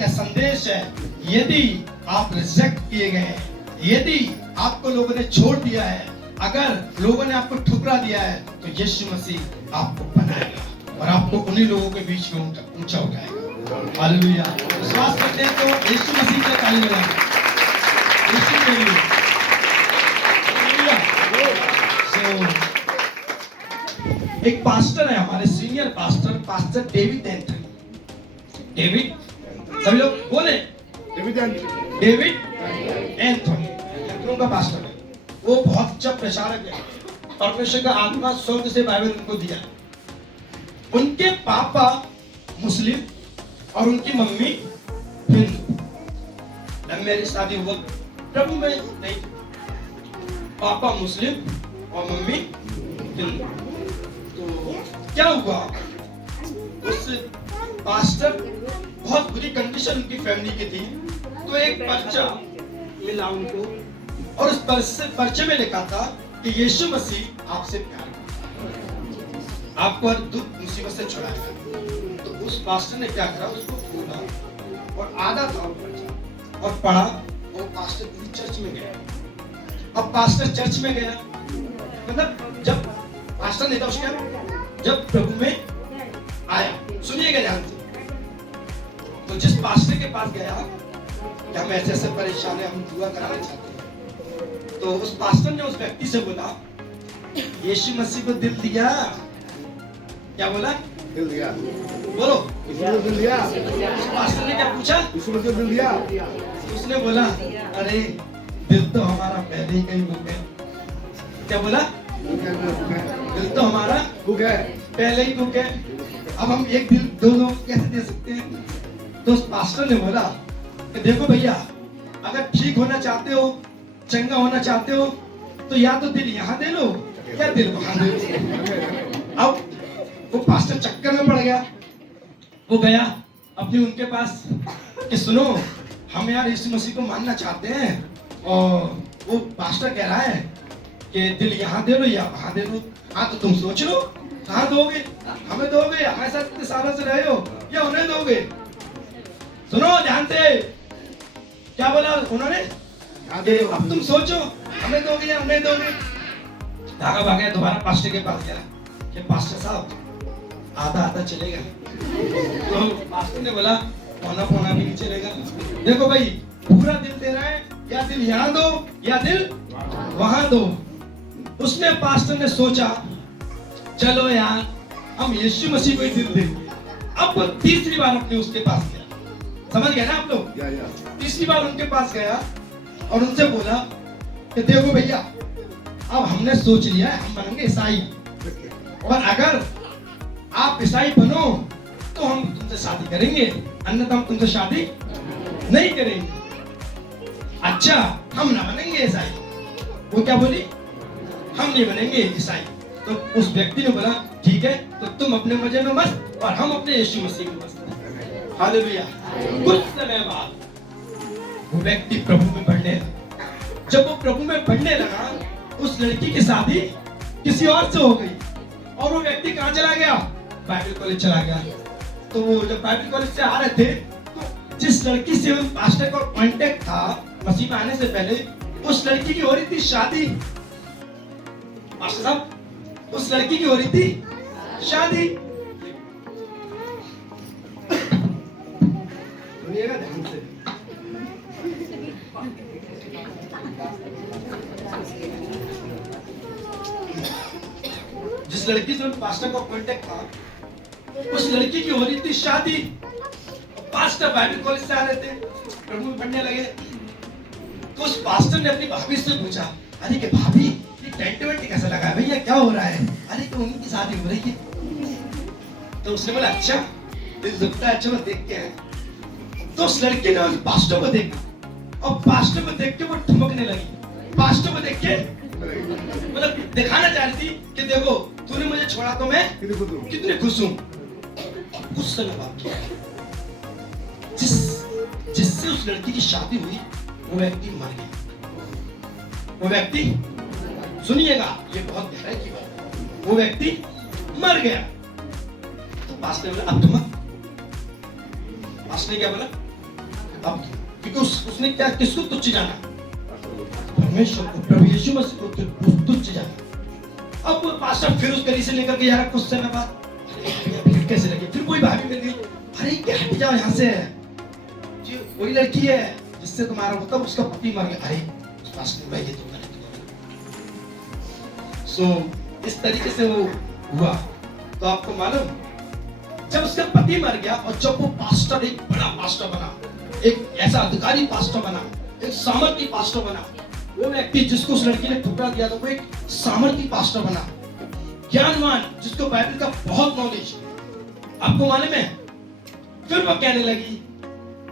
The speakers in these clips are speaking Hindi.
का संदेश है, यदि आप रिजेक्ट किए गए हैं, यदि आपको लोगों ने छोड़ दिया है, अगर लोगों ने आपको ठुकरा दिया है, तो यीशु मसीह आपको बनाएगा और आपको उन्हीं लोगों के बीच में ऊंचा उठाएगा। हालेलुया। विश्वास करते हैं तो यीशु मसीह का ताली बजाएं यीशु के लिए। हालेलुया। एक पास्टर है हमारे senior pastor David Anthony. David, सभी लोग बोले डेविड एंथनी का पास्टर है। वो बहुत अच्छा प्रचारक है। परमेश्वर का आत्मा स्वर्ग से बाइबल उनको दिया। उनके पापा मुस्लिम और उनकी मम्मी हिंदू। जब मेरी शादी हुआ प्रभु में नहीं, पापा मुस्लिम और मम्मी हिंदू। तो क्या हुआ, उस पास्टर बहुत बुरी कंडीशन उनकी फैमिली की थी, तो एक पर्चा मिला उनको और उस पर्चे में लिखा था कि यीशु मसीह आपसे प्यार करता है, आपको हर दुख मुसीबत से छुड़ाएगा। तो उस पास्टर ने क्या करा, उसको खोला और आधा था वो पर्चा और पढ़ा। वो पास्टर चर्च में गया। अब पास्टर चर्च में गया, मतलब जब पास्टर नहीं था उसके, जब प्रभु में आया, सुनिएगा ध्यान से। तो जिस पास्टर के पास गया कि हम ऐसे ऐसे परेशान है, हम दुआ कराना चाहते हैं, तो उस पास्टर ने उस व्यक्ति से बोला, यीशु मसीह को दिल दिया। क्या बोला? दिल दिया। बोलो, दिल दिया। उस पास्टर ने क्या पूछा? यीशु मसीह को दिल दिया। उसने बोला, अरे दिल तो हमारा पहले ही कहीं बुक है। क्या बोला? दिल तो हमारा बुक है, पहले ही बुक है। अब हम एक दिल दो लोग कैसे दे सकते हैं? तो उस पास्टर ने बोला कि देखो भैया, अगर ठीक होना चाहते हो, चंगा होना चाहते हो, तो या तो दिल यहाँ दे लो या दिल वहां दे लो। अब वो पास्टर चक्कर में पड़ गया। वो गया अपने उनके पास कि सुनो, हम यार यीशु मसीह को मानना चाहते हैं, और वो पास्टर कह रहा है कि दिल यहाँ दे लो या वहां दे लो। हाँ तो तुम सोच लो, कहाँ दोगे? हमें दोगे, हमारे साथ इतने सालों से रहे हो, या उन्हें दोगे? सुनो ध्यान से, क्या बोला उन्होंने? अब तुम सोचो, हमें दोगे या उन्हें दोगे? धागा भागा दोबारा पास्टर के पास गया कि पास्टर साहब आधा आधा चलेगा। तो पास्टर ने बोला पौना पौना भी नहीं चलेगा। देखो भाई, पूरा दिल दे रहा है, या दिल यहाँ दो या दिल वहां दो। उसने पास्टर ने सोचा, चलो यार हम यीशु मसीह को ही दिल देंगे। अब तीसरी बार अपने उसके पास गया। समझ गए ना आप लोग? तीसरी बार उनके पास गया और उनसे बोला कि देखो भैया, अब हमने सोच लिया है, हम बनेंगे ईसाई, और अगर आप ईसाई बनो तो हम तुमसे शादी करेंगे, अन्यथा हम तुमसे शादी नहीं करेंगे। अच्छा, हम ना बनेंगे ईसाई। वो क्या बोली? हम नहीं बनेंगे ईसाई। तो उस व्यक्ति ने बोला, ठीक है, तो तुम अपने मजे में मस्त और हम अपने यीशु मसीह में मस्त। हालेलुया। कुछ समय बाद वो व्यक्ति प्रभु में बढ़ने लगा। जब वो प्रभु में बढ़ने लगा, उस लड़की की शादी किसी और से हो गई, और वो व्यक्ति कहाँ चला गया? बाइबल कॉलेज चला गया। तो वो जब बाइबल कॉलेज से आ रहे थे, तो जिस लड़की से उस पास्टर का कांटेक्ट था मसीह में आने से पहले, उस लड़की की हो रही थी शादी। पास्टर साहब, उस लड़की की हो रही थी शादी। सुनिएगा ध्यान से। जिस लड़की से पास्टर का कांटेक्ट था, उस लड़की की हो रही थी शादी। पास्टर बाइबल कॉलेज से आ रहे थे, प्रभु में पढ़ने लगे। तो उस पास्टर ने अपनी भाभी से पूछा, अरे कि भाभी, ये टेंट वेंट कैसा लगा है भैया, क्या हो रहा है? अरे कि उनकी शादी हो रही है। तो उसने बोला, अच्छा दिल दुखता है, अच्छा मैं देख के आया। तो उस लड़की ने उस पास्टर को देखा, और पास्टर को देख के वो ठुमकने लगी। पास्टर को देख के मतलब दिखाना चाह रही थी कि देखो, तूने मुझे छोड़ा तो मैं कितनी खुश हूँ। कुछ समय बाद जिससे उस लड़की की शादी हुई, वो व्यक्ति मर गया। वो व्यक्ति, सुनिएगा, ये बहुत गहराई की बात है, वो व्यक्ति मर गया। तो पास्टर ने बोला, अब तुम? पास्टर ने क्या बोला? अब क्योंकि उसने क्या किसको तुच्छ जाना? परमेश्वर को, प्रभु यीशु मसीह को तुच्छ जाना। अब पास्टर फिर उस गली से लेकर के यार कुछ समय बाद फिर कैसे लगे, फिर कोई भाभी मिल गई, अरे क्या हट जाओ यहाँ से, जी वही लड़की है जिससे तुम्हारा होता, उसका पति मर गया, अरे पास्टर भाई ये तो मैंने सो इस तरीके से वो हुआ। तो आपको मालूम, जब उसका पति मर गया और जब वो पास्टर, एक बड़ा पास्टर बना, एक ऐसा अधिकारी पास्टर बना, एक सामर्थी पास्टर बना, वो व्यक्ति जिसको उस लड़की ने ठुकरा दिया था वो एक सामर्थी पास्टर बना, ज्ञानवान, जिसको बाइबल का बहुत नॉलेज। आपको मालूम है, फिर वो कहने लगी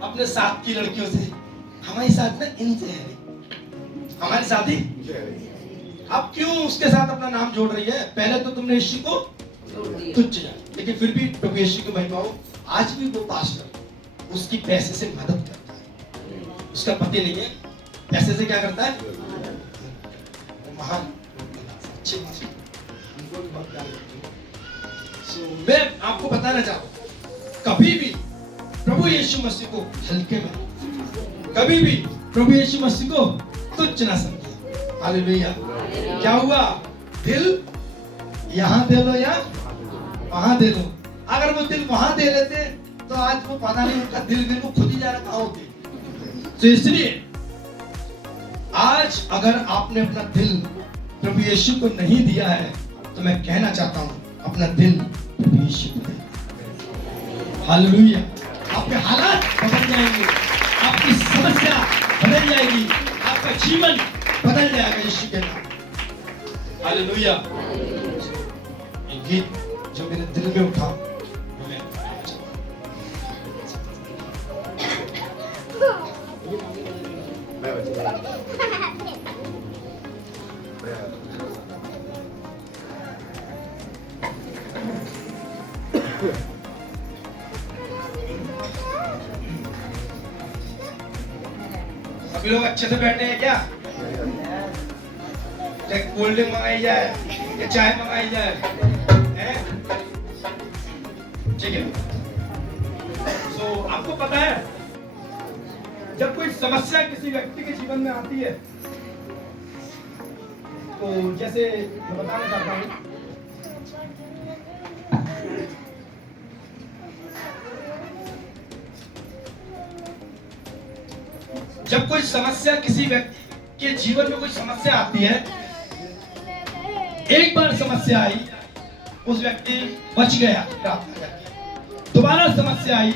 अपने साथ की लड़कियों से, हमारी शादी ना इनसे है, हमारी शादी। अब क्यों उसके साथ अपना नाम जोड़ रही है? पहले तो तुमने यीशु को तुच्छ जाना, लेकिन फिर भी प्रभु यीशु की महिमा हो, आज भी वो पास्टर उसकी पैसे से मदद करता है। उसका पति नहीं है, पैसे से क्या करता है? महान अच्छी बात है। मैं आपको बताना चाहता हूं, कभी भी प्रभु यीशु मसीह को हल्के में, कभी भी प्रभु यीशु मसीह को तुच्छ ना समझिए। हालेलुया। क्या हुआ? दिल यहां दे लो या वहां दे लो। अगर वो दिल वहां दे लेते तो आज वो पता नहीं उनका दिल वो खुद ही जाना कहां होते। तो इसलिए आज अगर आपने अपना दिल प्रभु यीशु को नहीं दिया है तो मैं कहना चाहता हूं, अपना दिल प्रभु यीशु को दे। हालेलुया। आपके हालात बदल जाएंगे, आपकी समस्या बदल जाएगी, आपका जीवन बदल जाएगा यीशु के नाम। हालेलुया। एक गीत जो मेरे दिल में उठा, मैं सभी लोग अच्छे से बैठे हैं क्या? कोल्ड ड्रिंक मंगाई जाए या चाय मंगाई जाए? ठीक है। सो आपको पता है, जब कोई समस्या किसी व्यक्ति के जीवन में आती है तो जैसे मैं बताना चाहता हूं, जब कोई समस्या किसी व्यक्ति के जीवन में कोई समस्या आती है, एक बार समस्या आई, उस व्यक्ति बच गया, दोबारा समस्या आई,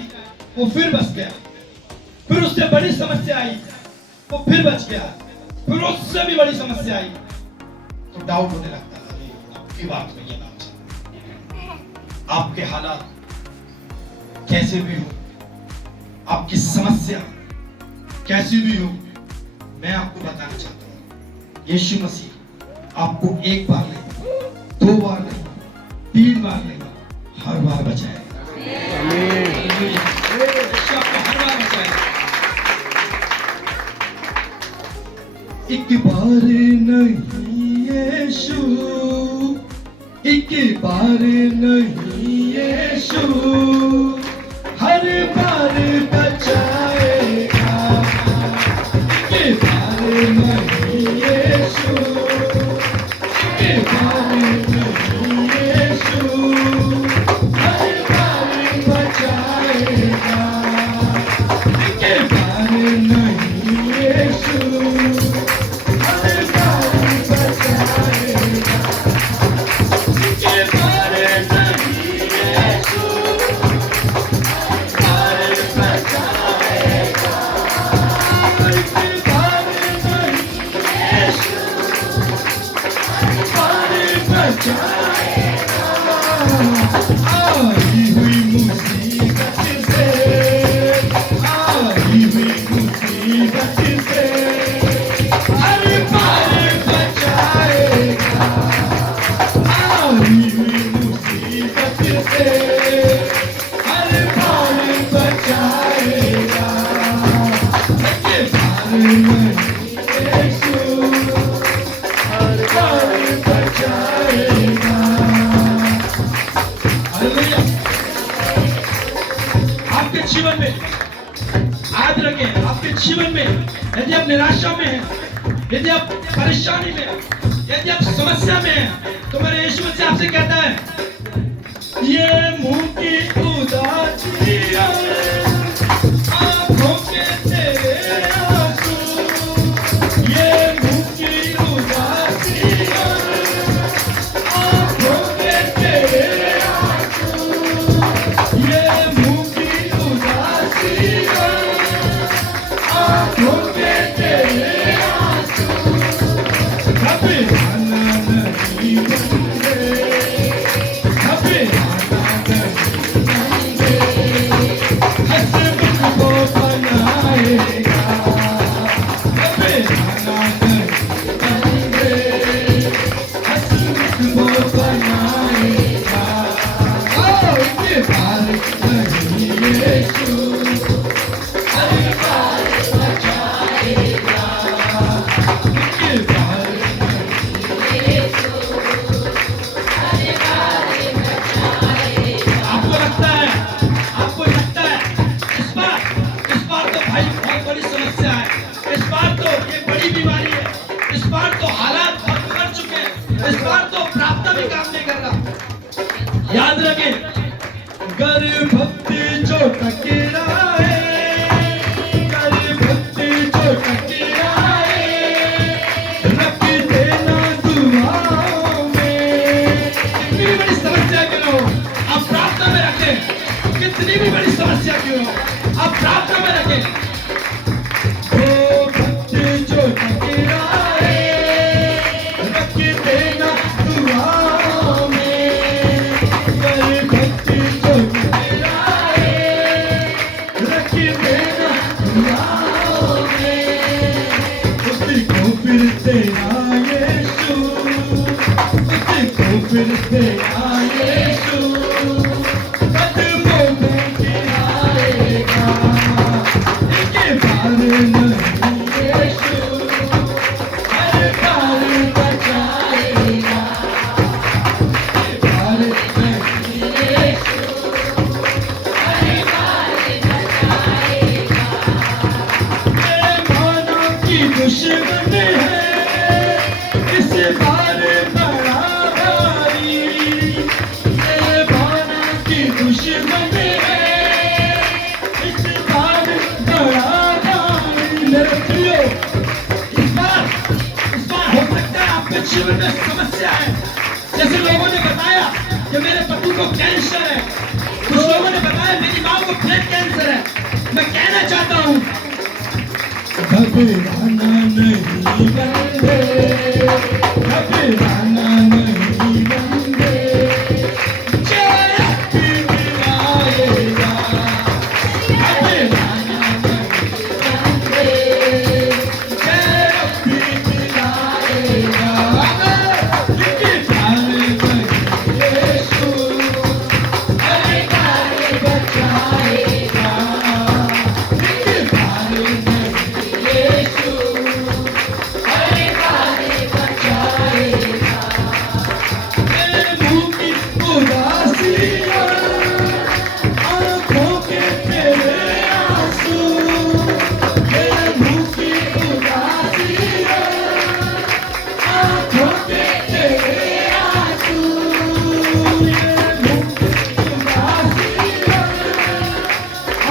वो फिर बच गया, फिर उससे बड़ी समस्या आई, वो फिर बच गया, फिर उससे भी बड़ी समस्या आई, तो डाउट होने लगता है, आपकी बात में ये नाम, आपके हालात कैसे भी हो, आपकी समस्या कैसी भी हो, मैं आपको बताना चाहता हूं, यीशु मसीह आपको एक बार नहीं, 2 बार नहीं, 3 बार नहीं, हर बार बचाएगा। यीशु आपको हर बार बचाएगा। एक बार नहीं यीशु, एक बार नहीं यीशु, हर बार बचाएगा। एक बार नहीं यीशु, एक बार नहीं यीशु, हर बार बचाएगा। एक बार नहीं यीशु, हर बार बचाएगा। एक बार नहीं यीशु, हर बार बचाएगा। एक बार नहीं यीशु, आई हुई मुसीबत से, आई हुई मुसीबत से, हर बार बचाएगा। आई हुई मुसीबत से, हर बार बचाएगा। ये बार नहीं यीशु, हर बार बचाएगा। याद रखें, आपके जीवन में यदि आप निराशा में हैं, यदि आप परेशानी में हैं, यदि आप समस्या में हैं, तो मेरे यीशु से आपसे कहता है, ये मुंह की उदासियां, आंखों के तेरे आंसू, ये मुंह की उदासियां, आंखों के तेरे आंसू, ये मुंह की उदासियां, आंखों के तेरे आंसू, कभी आना नहीं बंदे, कभी आना नहीं बंदे, हसरत को बनाएगा, कभी आना नहीं बंदे, हसरत को बनाएगा, आओ इनके पार नहीं यीशु, हर पार बचाएगा, इनके पार आपको लगता है इस बार तो भाई बहुत बड़ी समस्या है, इस बार तो ये बड़ी बीमारी है, इस बार तो हालात बहुत बिगड़ चुके हैं, इस बार तो प्रार्थना भी काम नहीं कर रहा। याद रखें, गर भक्ति जो टकराए, गर भक्ति जो टकराए, रख देना दुआओं में। कितनी बड़ी समस्या क्यों हो, आप प्रार्थना में रखें, कितनी भी बड़ी समस्या क्यों हो, आप प्रार्थना में रखें। ओ भक्ति जो टकराए, रख देना दुआओं में, गर भक्ति जो टकराए, रख देना दुआओं में, उसी को फिर तेरा यीशु, उसी को फिर तेरा यीशु, कदमों में गिराएगा, इनके पार नहीं यीशु, हर पार बचाएगा, इनके पार नहीं यीशु, हर पार बचाएगा। मेहमानों की दुश्मन है इस बार बड़ा भारी, मेहमानों की दुश्मन है इस बार बड़ा भारी। मेरे प्रियो, इस बार हो सकता है आपके जीवन में समस्या है, जैसे लोगों ने बताया कि मेरे पति को कैंसर है, कुछ लोगों ने बताया मेरी माँ को ब्लड कैंसर है। मैं कहना चाहता हूँ, घबराना नहीं बंदे, घबराना नहीं बंदे, जय भी मिलाएगा, घबराना नहीं बंदे, जय भी मिलाएगा, इनके पार नहीं यीशु, हर पार बचाएगा, इनके पार नहीं यीशु, हर पार बचाएगा। मेरे मुंह की उदासियां, आंखों के तेरे आंसू, मेरे मुंह की उदासियां, आंखों के तेरे आंसू, मेरे मुंह की उदासियां,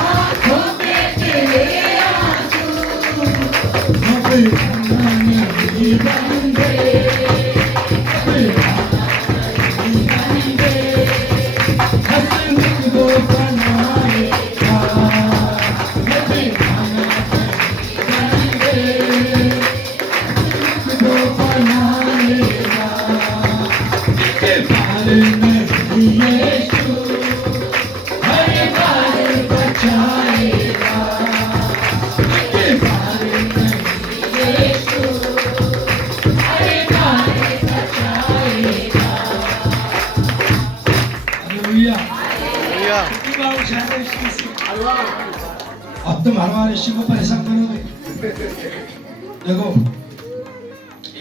आंखों के तेरे आंसू, घबराना नहीं बंदे, घबराना नहीं बंदे, हसरत को बनाएगा, घबराना नहीं बंदे, हसरत को बनाएगा, इनके पार नहीं यीशु, हर पार बचाएगा, इनके पार नहीं यीशु, हर पार बचाएगा। हालेलुया। कितनी बार उठाते हैं यीशु मसीह। अब तुम हर बार यीशु को परेशान करोगे। देखो,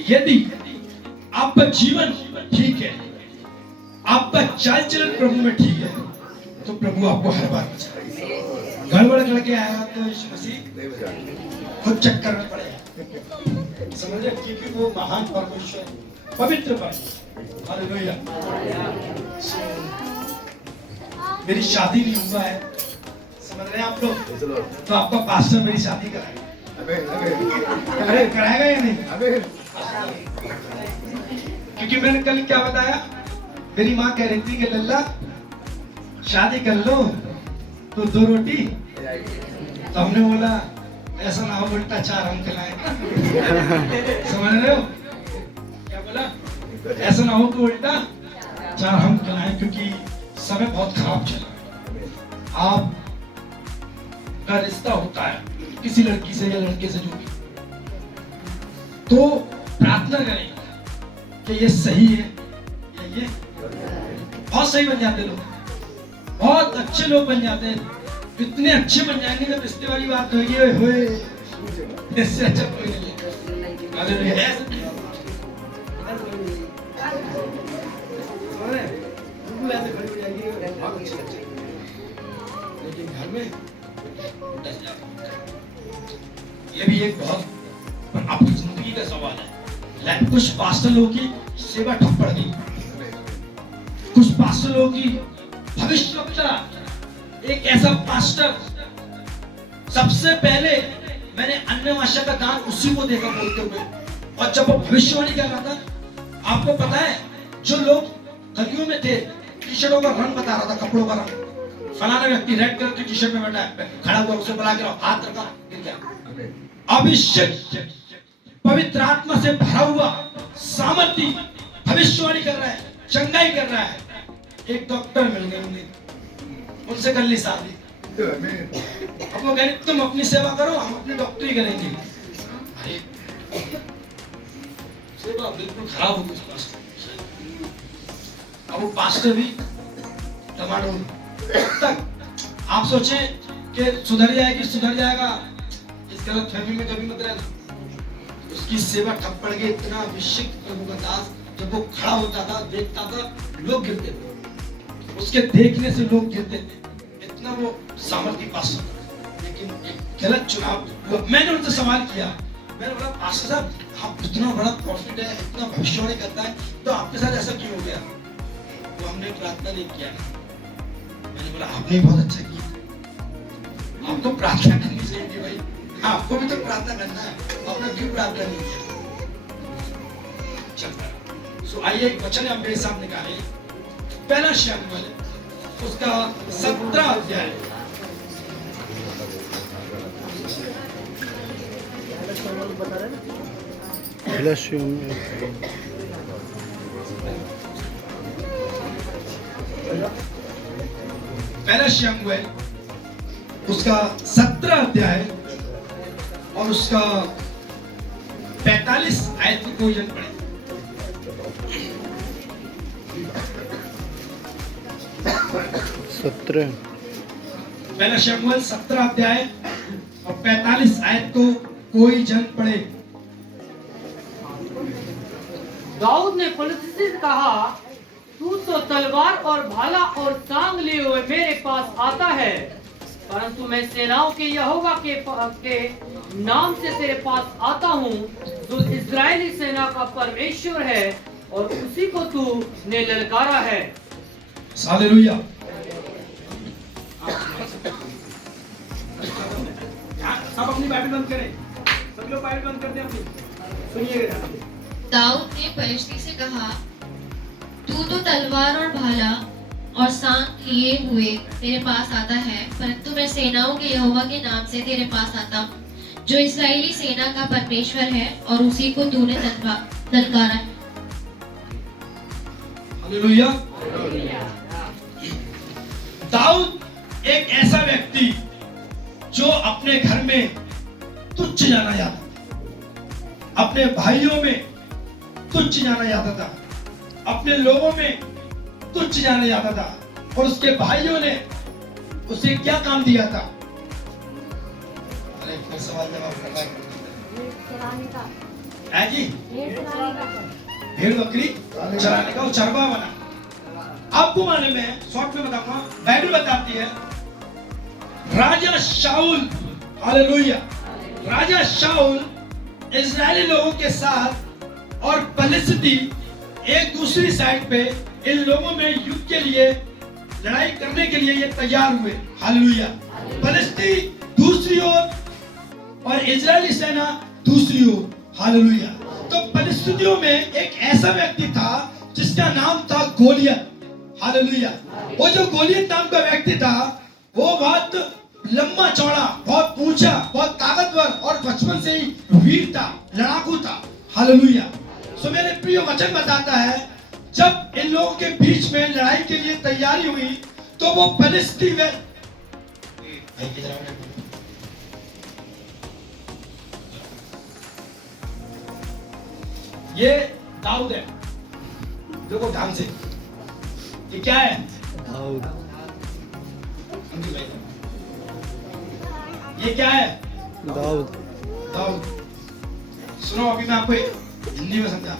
यदि आपका जीवन ठीक है, आपका चाल चलन प्रभु में ठीक है, तो प्रभु आपको हर बार बचाएगा। गड़बड़ करके आया तो यीशु मसीह खुद चक्कर में पड़े। समझ रहे, क्योंकि वो महान परमेश्वर, पवित्र परमेश्वर। हालेलुया। मेरी शादी नहीं हुआ है, समझ रहे हैं आप लोग, तो आपका पास्टर मेरी शादी कराएगा। अरे कराएगा या नहीं? क्योंकि मैंने कल क्या बताया, मेरी माँ कह रही थी कि लल्ला शादी कर लो तो 2 रोटी, तो हमने बोला ऐसा ना हो उल्टा 4 हम खिलाएंगे। समझ रहे हो क्या बोला? ऐसा ना हो कि उल्टा 4 हम खिलाएं, क्योंकि समय बहुत खराब चला। आप का रिश्ता होता है किसी लड़की से या लड़के से, जो भी, तो प्रार्थना करें कि ये सही है या ये। बहुत सही बन जाते लोग, बहुत अच्छे लोग बन जाते हैं, इतने अच्छे बन जाएंगे जब रिश्ते वाली बात होगी, होए इससे अच्छा कोई नहीं है। हालेलुया। लेकिन घर में ये भी एक बहुत अपनी जिंदगी का सवाल है। कुछ पास्टर लोगों की सेवा ठप पड़ गई, कुछ पास्टर लोगों की भविष्यवक्ता, एक ऐसा पास्टर, सबसे पहले मैंने अन्य भाषा का दान उसी को देखा बोलते हुए, और जब वो भविष्यवाणी कर रहा था, आपको पता है जो लोग गलियों में थे, टी शर्टों का रंग बता रहा था, कपड़ों का रंग, फलाना व्यक्ति रेड कलर की टी शर्ट में बैठा है, खड़ा हुआ, उसे बुला के हाथ रखा, गिर गया। अभिषेक पवित्र आत्मा से भरा हुआ सामर्थी भविष्यवाणी कर रहा है, चंगाई कर रहा है। एक डॉक्टर मिल गए उन्हें, उनसे कर ली शादी। अब वो कह रहे तुम अपनी सेवा करो, हम अपनी डॉक्टरी करेंगे। अरे सेवा बिल्कुल खराब हो गई पास्टर। अब वो पास्टर भी टमाटो तक आप सोचे कि सुधर जाएगा, इस गलत फहमी में कभी मत रहना। उसकी सेवा ठप पड़ गई। इतना अभिषेक प्रभु का दास, जब वो खड़ा होता था, देखता था, लोग गिरते थे, उसके देखने से लोग गिरते थे, इतना वो सामर्थ्य पास्टर था। लेकिन एक गलत चुनाव, मैंने उनसे सवाल किया, मैंने बोला पास्टर साहब आप इतना बड़ा प्रॉफिट है, इतना भविष्यवाणी करता है, तो आपके साथ ऐसा क्यों हो गया? तो हमने प्रार्थना नहीं किया। मैंने बोला आपने बहुत अच्छा किया, आपको प्रार्थना करनी चाहिए भाई, आपको भी तो प्रार्थना करना है, अपना क्यों प्रार्थना नहीं किया? चलता। सो आइए एक वचन हम मेरे सामने निकाले, पहला शमूएल उसका 17 अध्याय। पहला शमूएल उसका 17 अध्याय और उसका 45 आयत को कोई जन पढ़े। पहला शमूएल 17 अध्याय और 45 आयत को कोई जन पढ़े। दाऊद ने फिलिस्ती से कहा, तू तो तलवार और भाला और सांग लिए हुए मेरे पास आता है, परंतु मैं सेनाओं के यहोवा के नाम से तेरे पास आता हूँ, जो इस्राएली सेना का परमेश्वर है, और उसी को तू ने ललकारा है। हालेलुया। सब अपनी बाइबल बंद करें, सब लोग बाइबल बंद कर दें अपनी, सुनिएगा। दाऊद ने फरिश्ती से कहा, तू तो तलवार और भाला और सांप लिए हुए मेरे पास आता है, परंतु मैं सेनाओं के यहोवा के नाम से तेरे पास आता हूँ, जो इस्राएली सेना का परमेश्वर है, और उसी को तूने ललकारा है। हालेलुया। दाऊद एक ऐसा व्यक्ति जो अपने घर में तुच्छ जाना जाता था, अपने भाइयों में तुच्छ जाना जाता था, अपने लोगों में तुच्छ जाना जाता था, और उसके भाइयों ने उसे क्या काम दिया था? अरे फिर सवाल जवाब करना है जी, भेड़ बकरी चराने का वो चरवा बना। आपको मालूम है, शॉर्ट में बताऊंगा, बाइबल बताती है राजा शाऊल, हालेलुया, राजा शाऊल इजरायली लोगों के साथ और फिलिस्ती एक दूसरी साइड पे इन लोगों में युद्ध के लिए, लड़ाई करने के लिए ये तैयार हुए, हालेलुया। फिलिस्ती दूसरी ओर और इजरायली सेना दूसरी ओर, हालेलुया। तो फिलिस्तियों में एक ऐसा व्यक्ति था जिसका नाम था गोलियत, हालेलुया। वो जो गोलियत नाम का व्यक्ति था वो बहुत लंबा चौड़ा, बहुत ऊंचा, बहुत ताकतवर और बचपन से ही वीर था, लड़ाकू था, हालेलुया। सो मेरे प्रिय वचन बताता है जब इन लोगों के बीच में लड़ाई के लिए तैयारी हुई तो वो फिलिस्ती ये दाऊद है, देखो ध्यान से, ये क्या है? दाऊद। ये क्या है? दाऊद। दाऊद। सुनो अभी मैं आपको हिंदी में समझा।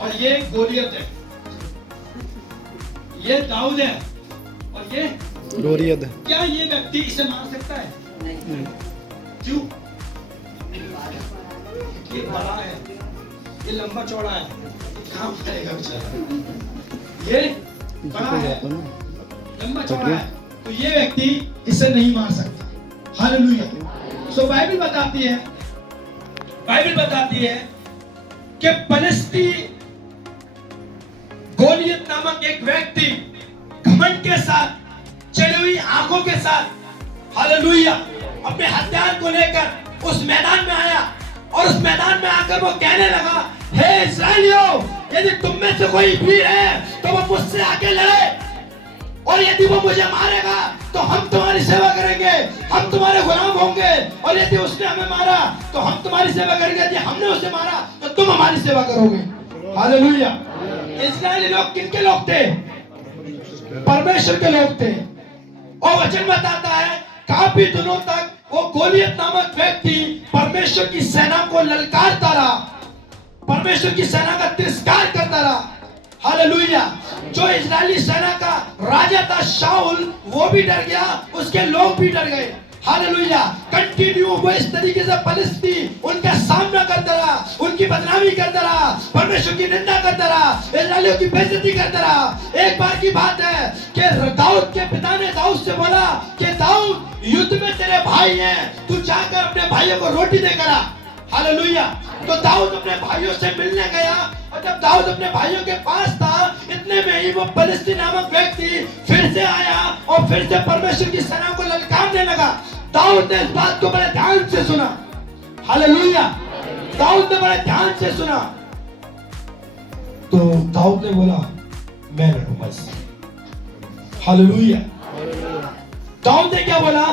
और ये गोलियत है, ये दाऊद है और ये गोलियत। क्या ये व्यक्ति इसे मार सकता है? नहीं। क्यों? ये बड़ा है, ये लंबा चौड़ा है, काम करेगा बेचारा। ये बड़ा है, लंबा चौड़ा है, तो ये व्यक्ति इसे नहीं मार सकता, हालेलुया। सो बाइबल बताती है कि फिलिस्ती गोलियत नामक एक व्यक्ति घमंड के साथ, चली हुई आंखों के साथ, हालेलुया, अपने हथियार को लेकर उस मैदान में आया और उस मैदान में आकर वो कहने लगा, हे इस्राएलियों, यदि तुम में से कोई वीर है तो वो मुझसे आके लड़े, और यदि वो मुझे मारेगा तो हम तुम्हारी सेवा करेंगे, हम तुम्हारे गुलाम होंगे, और यदि उसने हमें मारा तो हम तुम्हारी सेवा करेंगे, यदि हमने उसे मारा तो तुम हमारी सेवा करोगे, हालेलुया। इस्राएली लोग किनके लोग थे? परमेश्वर के लोग थे। और वचन बताता है काफी दिनों तक वो गोलियत नामक व्यक्ति परमेश्वर की सेना को ललकारता रहा, परमेश्वर की सेना का तिरस्कार करता रहा, हालेलुया। जो इजरायली सेना का राजा था शाऊल, वो भी डर गया, उसके लोग भी डर गए, हालेलुया। कंटिन्यू वो इस तरीके से फिलिस्ती उनका सामना करता रहा, उनकी बदनामी करता रहा, परमेश्वर की निंदा करता रहा, इजरायलियों की बेइज्जती करता रहा। एक बार की बात है कि दाऊद के पिता ने दाऊद से बोला कि दाऊद, युद्ध में तेरे भाई हैं, तू जाकर अपने भाइयों को रोटी देकर आ, हालेलुया। तो दाऊद अपने भाइयों से मिलने गया, और जब दाऊद अपने भाइयों के पास था, इतने में ही वो फिलिस्ती नामक व्यक्ति फिर से आया और फिर से परमेश्वर की सेना को ललकारने लगा। दाऊद ने इस बात को बड़े ध्यान से सुना, हालेलुया। दाऊद ने बड़े ध्यान से सुना, तो दाऊद ने बोला, मैं लड़ूंगा इससे, हालेलुया। दाऊद ने क्या बोला?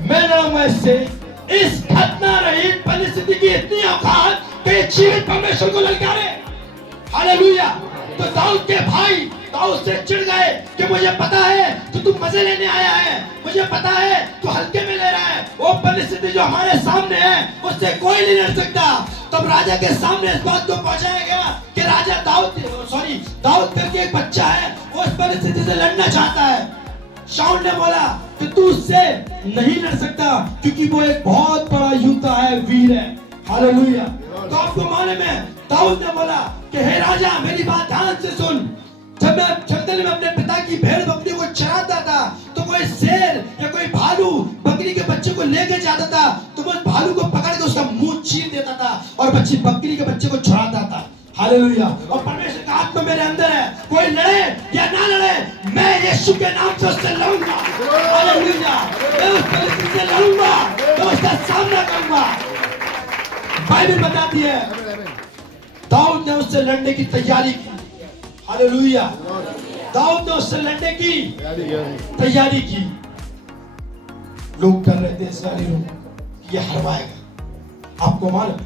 मैं लड़ूंगा इससे। इस घटना रहित परिस्थिति की इतनी औकात कि जीवित परमेश्वर को ललकारे, हालेलुया। तो दाऊद के भाई दाऊद से चिढ़ गए कि मुझे पता है कि तू मजे लेने आया है, मुझे पता है तू हल्के में ले रहा है, वो परिस्थिति जो हमारे सामने है उससे कोई नहीं लड़ सकता। तब राजा के सामने इस बात को पहुंचाया गया कि राजा दाऊद करके एक बच्चा है, वो इस परिस्थिति से लड़ना चाहता है। शाऊल ने बोला कि तू उससे नहीं लड़ सकता क्योंकि वो एक बहुत बड़ा योद्धा है, वीर है, हालेलुया। तो आपको मालूम है दाऊद ने बोला कि हे राजा, मेरी बात ध्यान से सुन। जब मैं जंगल में अपने पिता की भेड़ बकरियों को चराता था तो कोई शेर या कोई भालू बकरी के बच्चे को लेके जाता था तो मैं उस भालू को पकड़ के उसका मुंह चीर देता था और बकरी के बच्चे को छुड़ाता था, हालेलुया। और परमेश्वर का आत्मा मेरे अंदर है, कोई लड़े या ना लड़े, मैं यीशु के नाम से उससे लड़ूंगा, हालेलुया। मैं उस परिस्थिति से लड़ूंगा, मैं उसका सामना करूंगा। बाइबल बताती है दाऊद ने उससे लड़ने की तैयारी की, हालेलुया। दाऊद ने उससे लड़ने की तैयारी की। लोग डर रहे थे, इस्राएली लोग, ये हरवाएगा। आपको मालूम,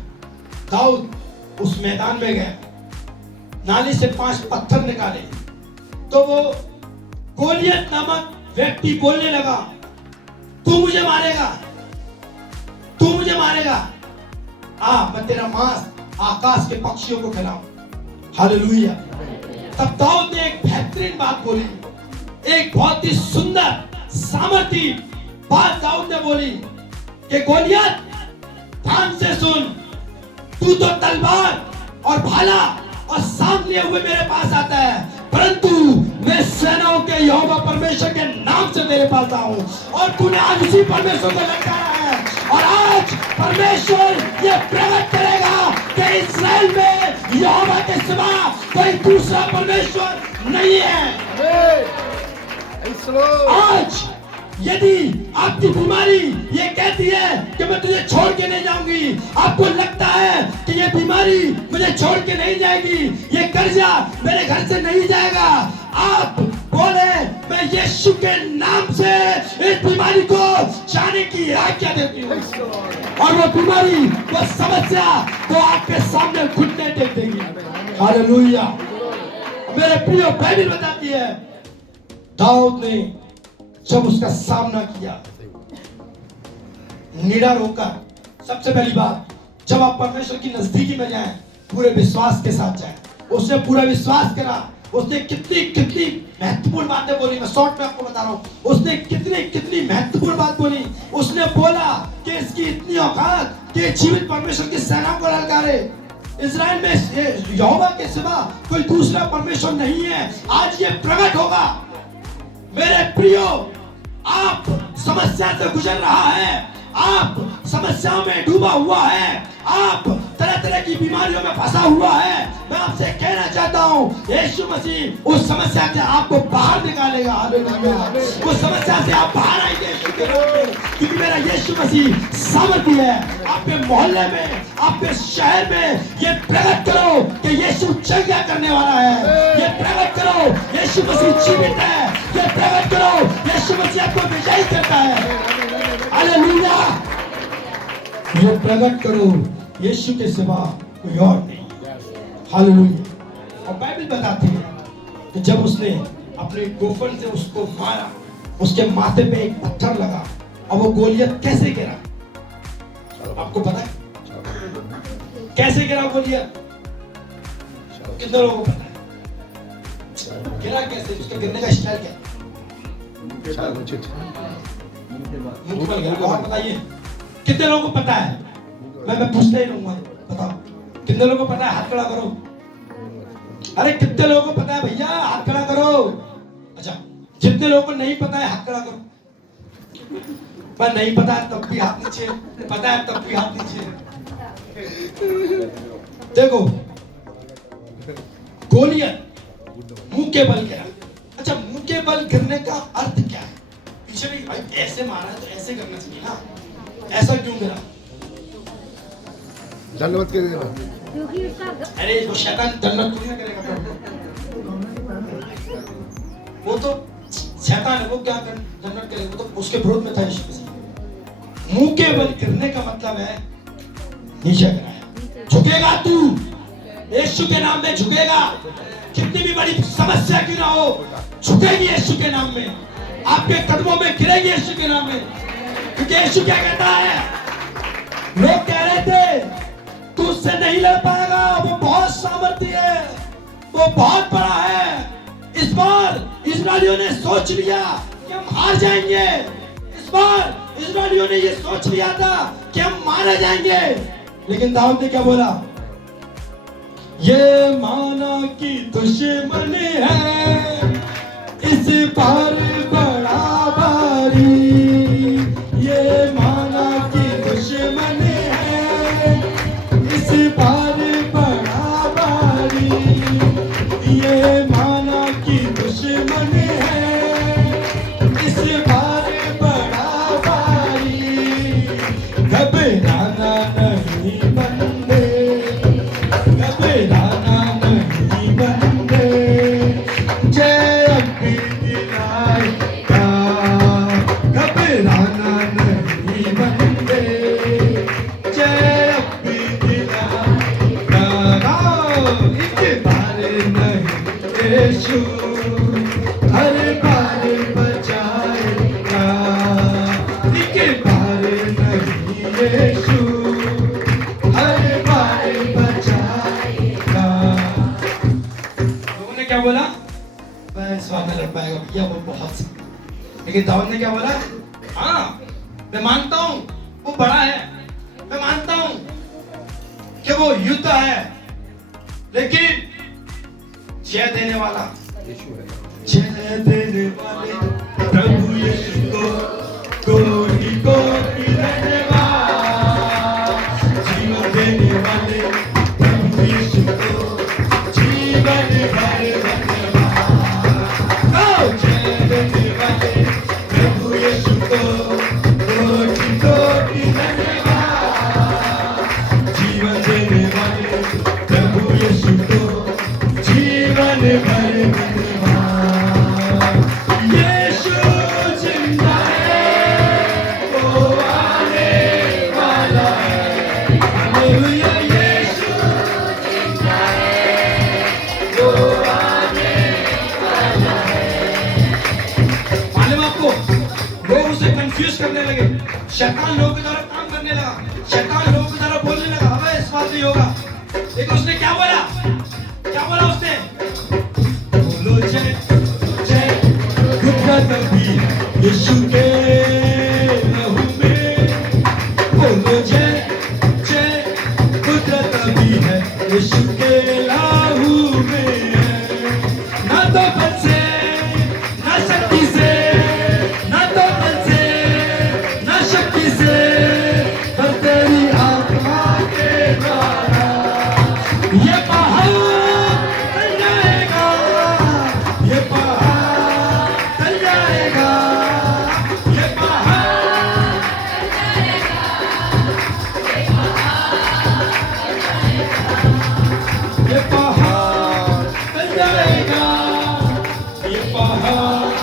दाऊद उस मैदान में गया, नाली से 5 पत्थर निकाले, तो वो गोलियत नामक व्यक्ति बोलने लगा, तू मुझे मारेगा, तू मुझे मारेगा, मैं तेरा मांस आकाश के पक्षियों को खिलाऊं, हालेलुया। तब दाऊद ने एक बेहतरीन बात बोली, एक बहुत ही सुंदर सामर्थी बात दाऊद ने बोली कि गोलियत, ध्यान से सुन, तू तो तलवार और भाला और सांप लिए हुए मेरे पास आता है, परंतु मैं सेनाओं के यहोवा परमेश्वर के नाम से तेरे पास आऊं। और तूने आज उसी परमेश्वर को लटकाया है, और आज परमेश्वर ये प्रकट करेगा कि इस्राएल में यहोवा के सिवा कोई दूसरा परमेश्वर नहीं है। आज यदि आपकी बीमारी ये कहती है कि मैं तुझे छोड़ के नहीं जाऊंगी, आपको लगता है कि ये बीमारी मुझे छोड़ के नहीं जाएगी, ये कर्जा मेरे घर से नहीं जाएगा, आप बोले मैं यीशु के नाम से इस बीमारी को जाने की आज्ञा देती हूँ, और वो बीमारी, वो समस्या वो आपके सामने घुटने टेक देगी। हालेलुया। मेरे प्रिय बाइबल बताती है दाऊद ने जब उसका सामना किया, निडर होकर, सबसे पहली बात, जब आप परमेश्वर की नजदीकी में जाएं, पूरे विश्वास के साथ जाएं। उसने पूरा विश्वास करा। उसने कितनी कितनी महत्वपूर्ण बातें बोली, मैं शॉर्ट में आपको बता रहा हूं। उसने कितनी कितनी महत्वपूर्ण बात बोली। उसने बोला कि इसकी इतनी औकात कि जीवित परमेश्वर की सेना को ललकारे। इस्राएल में यहोवा के सिवा कोई दूसरा परमेश्वर नहीं है। आज ये प्रकट होगा। मेरे प्रियो, आप समस्या से गुजर रहा है, आप समस्याओं में डूबा हुआ है, आप तरह तरह की बीमारियों में फंसा हुआ है, मैं आपसे कहना चाहता हूँ यीशु मसीह उस समस्या से आपको बाहर निकालेगा। हालेलुया। उस समस्या से आप बाहर आएंगे यीशु के नाम में, क्योंकि मेरा यीशु मसीह सामर्थी है। आपके मोहल्ले में, आपके शहर में ये प्रकट करो कि यीशु चंगा करने वाला है। ये प्रकट करो यीशु मसीह जीवित है। ये प्रकट करो यीशु मसीह आपको विजयी करता है। हालेलुया। ये प्रकट करो यीशु के सिवा कोई और नहीं। हालेलुया। और बाइबल बताती है कि जब उसने अपने गोफन से उसको मारा, उसके माथे पे एक पत्थर लगा और वो गोलियत कैसे गिरा, आपको पता है कैसे गिरा गोलियत? कितने लोगों को पता है गिरा कैसे? उसके गिरने का स्टाइल क्या? मुंह पर गिरा। और बताइए कितने लोगों को पता है? मैं पूछते ही रहूंगा, बताओ कितने लोगों को पता है? हाथ खड़ा करो। अरे कितने लोगों को पता है भैया? हाथ खड़ा करो। अच्छा, जितने लोगों को नहीं पता है हाथ खड़ा करो। पर नहीं पता है तब भी हाथ नीचे, पता है तब भी हाथ नीचे। देखो, गोलियत मुंह के बल गिरा। अच्छा, मुंह के बल गिरने का अर्थ क्या है? पीछे भी भाई ऐसे मारा है तो ऐसे करना चाहिए ना, ऐसा क्यों गिरा? दंडवत करेगा। अरे वो शैतान दंडवत थोड़ी ना करेगा। वो तो शैतान है, वो क्या दंडवत करेगा? वो तो उसके विरोध में था यीशु मसीह। मुंह के बल गिरने का मतलब है नीचे गिराया। झुकेगा तू यीशु के नाम में, झुकेगा। कितनी भी बड़ी समस्या क्यों ना हो, झुकेगी यीशु के नाम में। आपके कदमों में गिरेगी यीशु के नाम में। क्योंकि यीशु क्या कहता है? लोग कह रहे थे तू उससे नहीं लड़ पाएगा, वो बहुत सामर्थी है, वो बहुत बड़ा है। इस बार इस्राएलियों ने सोच लिया कि हम हार जाएंगे। इस बार इस्राएलियों ने ये सोच लिया था कि हम मारे जाएंगे। लेकिन दाऊद ने क्या बोला? ये माना कि दुश्मन है इस बार बड़ा भारी। ये माना कि दुश्मन है इस बार बड़ा भारी। ये माना कि दुश्मन है इस बार बड़ा भारी। घबराना नहीं बंदे, घबराना नहीं बंदे, जय अभी दिलाएगा। पाएगा भैया, वो बहुत सा। लेकिन दाऊद ने क्या बोला? हाँ मैं मानता हूं वो बड़ा है, मैं मानता हूं कि वो युद्ध है, लेकिन जय देने वाला, जय देने वाले प्रभु यीशु को कोटि कोटि धन्यवाद। जीवन देने वाले प्रभु यीशु को जीवन भर धन्यवाद। जय देने वाले प्रभु यीशु को कोटि कोटि धन्यवाद। जीवन देने वाले प्रभु यीशु को जीवन भर धन्यवाद। यीशु जिंदा है, वो आने वाला है। हालेलुया, यीशु जिंदा है, वो आने वाला है। मालूम आपको, लोग उसे कंफ्यूज करने लगे, शैतान लोगों की तरह काम करने लगा, शैतान लोगों की तरह बोलने लगा, अबे इस बात नहीं होगा। लेकिन उसने क्या बोला? क्या बोला उसने? बोलो जय जय, कुदरत भी यीशु के लहू में। बोलो जय जय, कुदरत भी है यीशु के लहू में। ना तो बल से, ना शक्ति से, ना तो बल से, ना शक्ति से, पर तेरी आत्मा के द्वारा ये पहाड़ टल जाएगा, ये पहाड़ टल जाएगा, ये पहाड़ टल जाएगा, ये पहाड़ टल जाएगा, ये पहाड़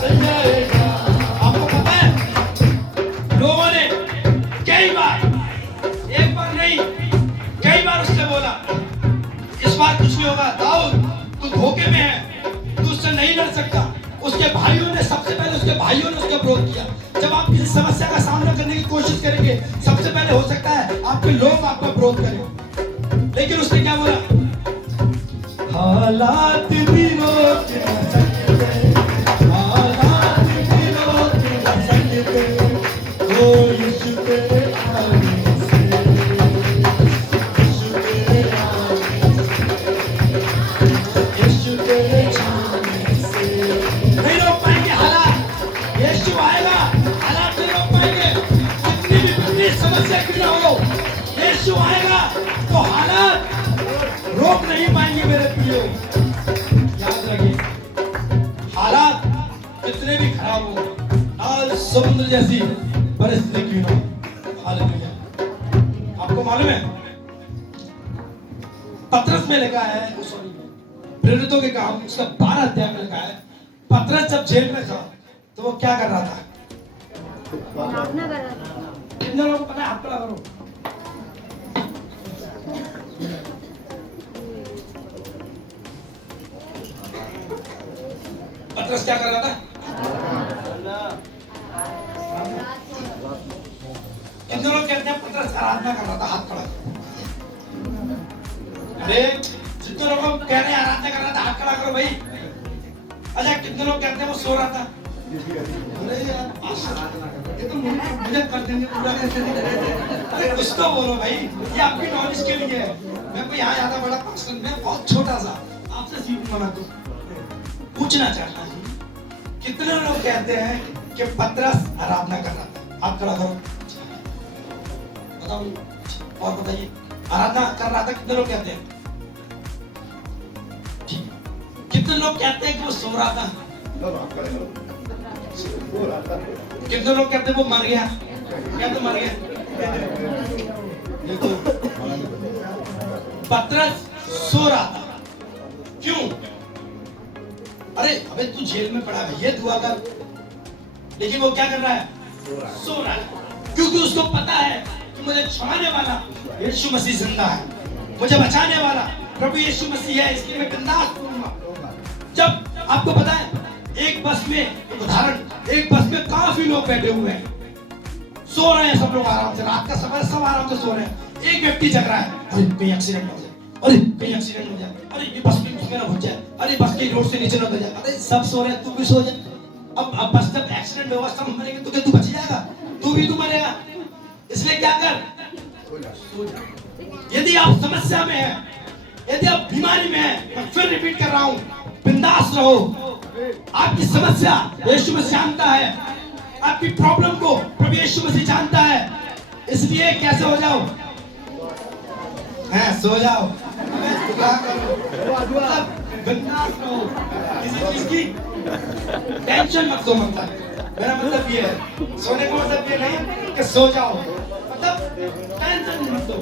टल जाएगा। आपको पता है, लोगों ने कई बार, एक बार नहीं, कई बार उससे बोला इस बार कुछ नहीं होगा, दाऊद तू धोखे में है, तू उससे नहीं लड़ सकता। उसके भाइयों ने, सबसे पहले उसके भाइयों ने उसका विरोध किया। जब आप किसी समस्या का सामना करने की कोशिश करेंगे, सबसे पहले हो सकता है आपके लोग आपका विरोध करें। लेकिन उसने क्या बोला? हालात भी रोक न सकते, हालात भी रोक न सकते, ओ यीशु के आने से, यीशु के आने से, यीशु के जाने से नहीं रोक पाएंगे हालात। यीशु आएगा, हालात नहीं रोक पाएंगे। कितनी भी बड़ी समस्या क्यों ना हो, यीशु आएगा तो हालात रोक नहीं पाएंगे। मेरे प्रियो, याद रखिए, हालात कितने भी खराब हो, लाल समुद्र जैसी परिस्थिति क्यों ना हो। हालेलुया। आपको मालूम है, पतरस में लिखा है, सॉरी, प्रेरितों के काम उसका 12 अध्याय में लिखा है, पतरस जब जेल में था तो वो क्या कर रहा था? प्रार्थना कर रहा था। कितने लोगों को पता है? हाथ खड़ा करो। पतरस क्या कर रहा था? कितने लोग कहते हैं पतरस आराधना कर रहा था? हाथ खड़ा करो। अरे जितने लोग कह रहे हैं आराधना कर रहा था, हाथ खड़ा करो भाई। अच्छा, कितने लोग कहते हैं वो सो रहा था? अरे यार, ये तो मुझे कर देंगे पूरा। अरे कुछ तो बोलो भाई, ये आपकी नॉलेज के लिए है। मैं कोई यहाँ ज्यादा बड़ा पास्टर, मैं बहुत छोटा सा, आपसे सीखूंगा मैं तो। पूछना चाहता हूँ, कितने लोग कहते हैं कि पतरस आराधना कर रहा था? हाथ खड़ा करो, बताओ। और बताइए, आराधना कर रहा था कितने लोग कहते हैं? कितने लोग कहते हैं कि वो सो रहा था? कितने लोग कहते हैं वो मर गया? कहते मर गया। देखो, पतरस सो रहा था। क्यों? अरे अबे तू जेल में पड़ा है, ये दुआ कर। लेकिन वो क्या कर रहा है? सो रहा है। क्योंकि उसको पता है कि मुझे छुड़ाने वाला यीशु मसीह जिंदा है, मुझे बचाने वाला प्रभु यीशु मसीह है, इसलिए मैं बिंदास रहूंगा। जब आपको पता है, एक बस में, उदाहरण, एक बस में काफी लोग बैठे हुए हैं, सो रहे हैं सब लोग आराम से, रात का समय सब आराम से सो रहे हैं। एक व्यक्ति जग रहा है, कहीं एक्सीडेंट हो जाए, अरे कहीं एक्सीडेंट हो जाए, अरे ये बस में ना घुस जाए, अरे बस के रोड से नीचे ना उतर जाए, अरे सब सो रहे हैं तू भी सो जा। अब बस जब एक्सीडेंट होगा सब मरेंगे तो क्या तू बच जाएगा? तू भी तू मरेगा। इसलिए क्या कर, यदि आप समस्या में हैं, यदि आप बीमारी में हैं, मैं फिर रिपीट कर रहा हूं, बिंदास रहो। आपकी समस्या यीशु मसीह जानता है, आपकी प्रॉब्लम को प्रभु यीशु मसीह जानता है। इसलिए कैसे हो जाओ, हैं सो जाओ, दुआ करो, बिंदास रहो, किसी चीज की टेंशन मत लो। मतलब मेरा मतलब ये है, सोने का मतलब ये नहीं कि सो जाओ, मतलब टेंशन मत लो,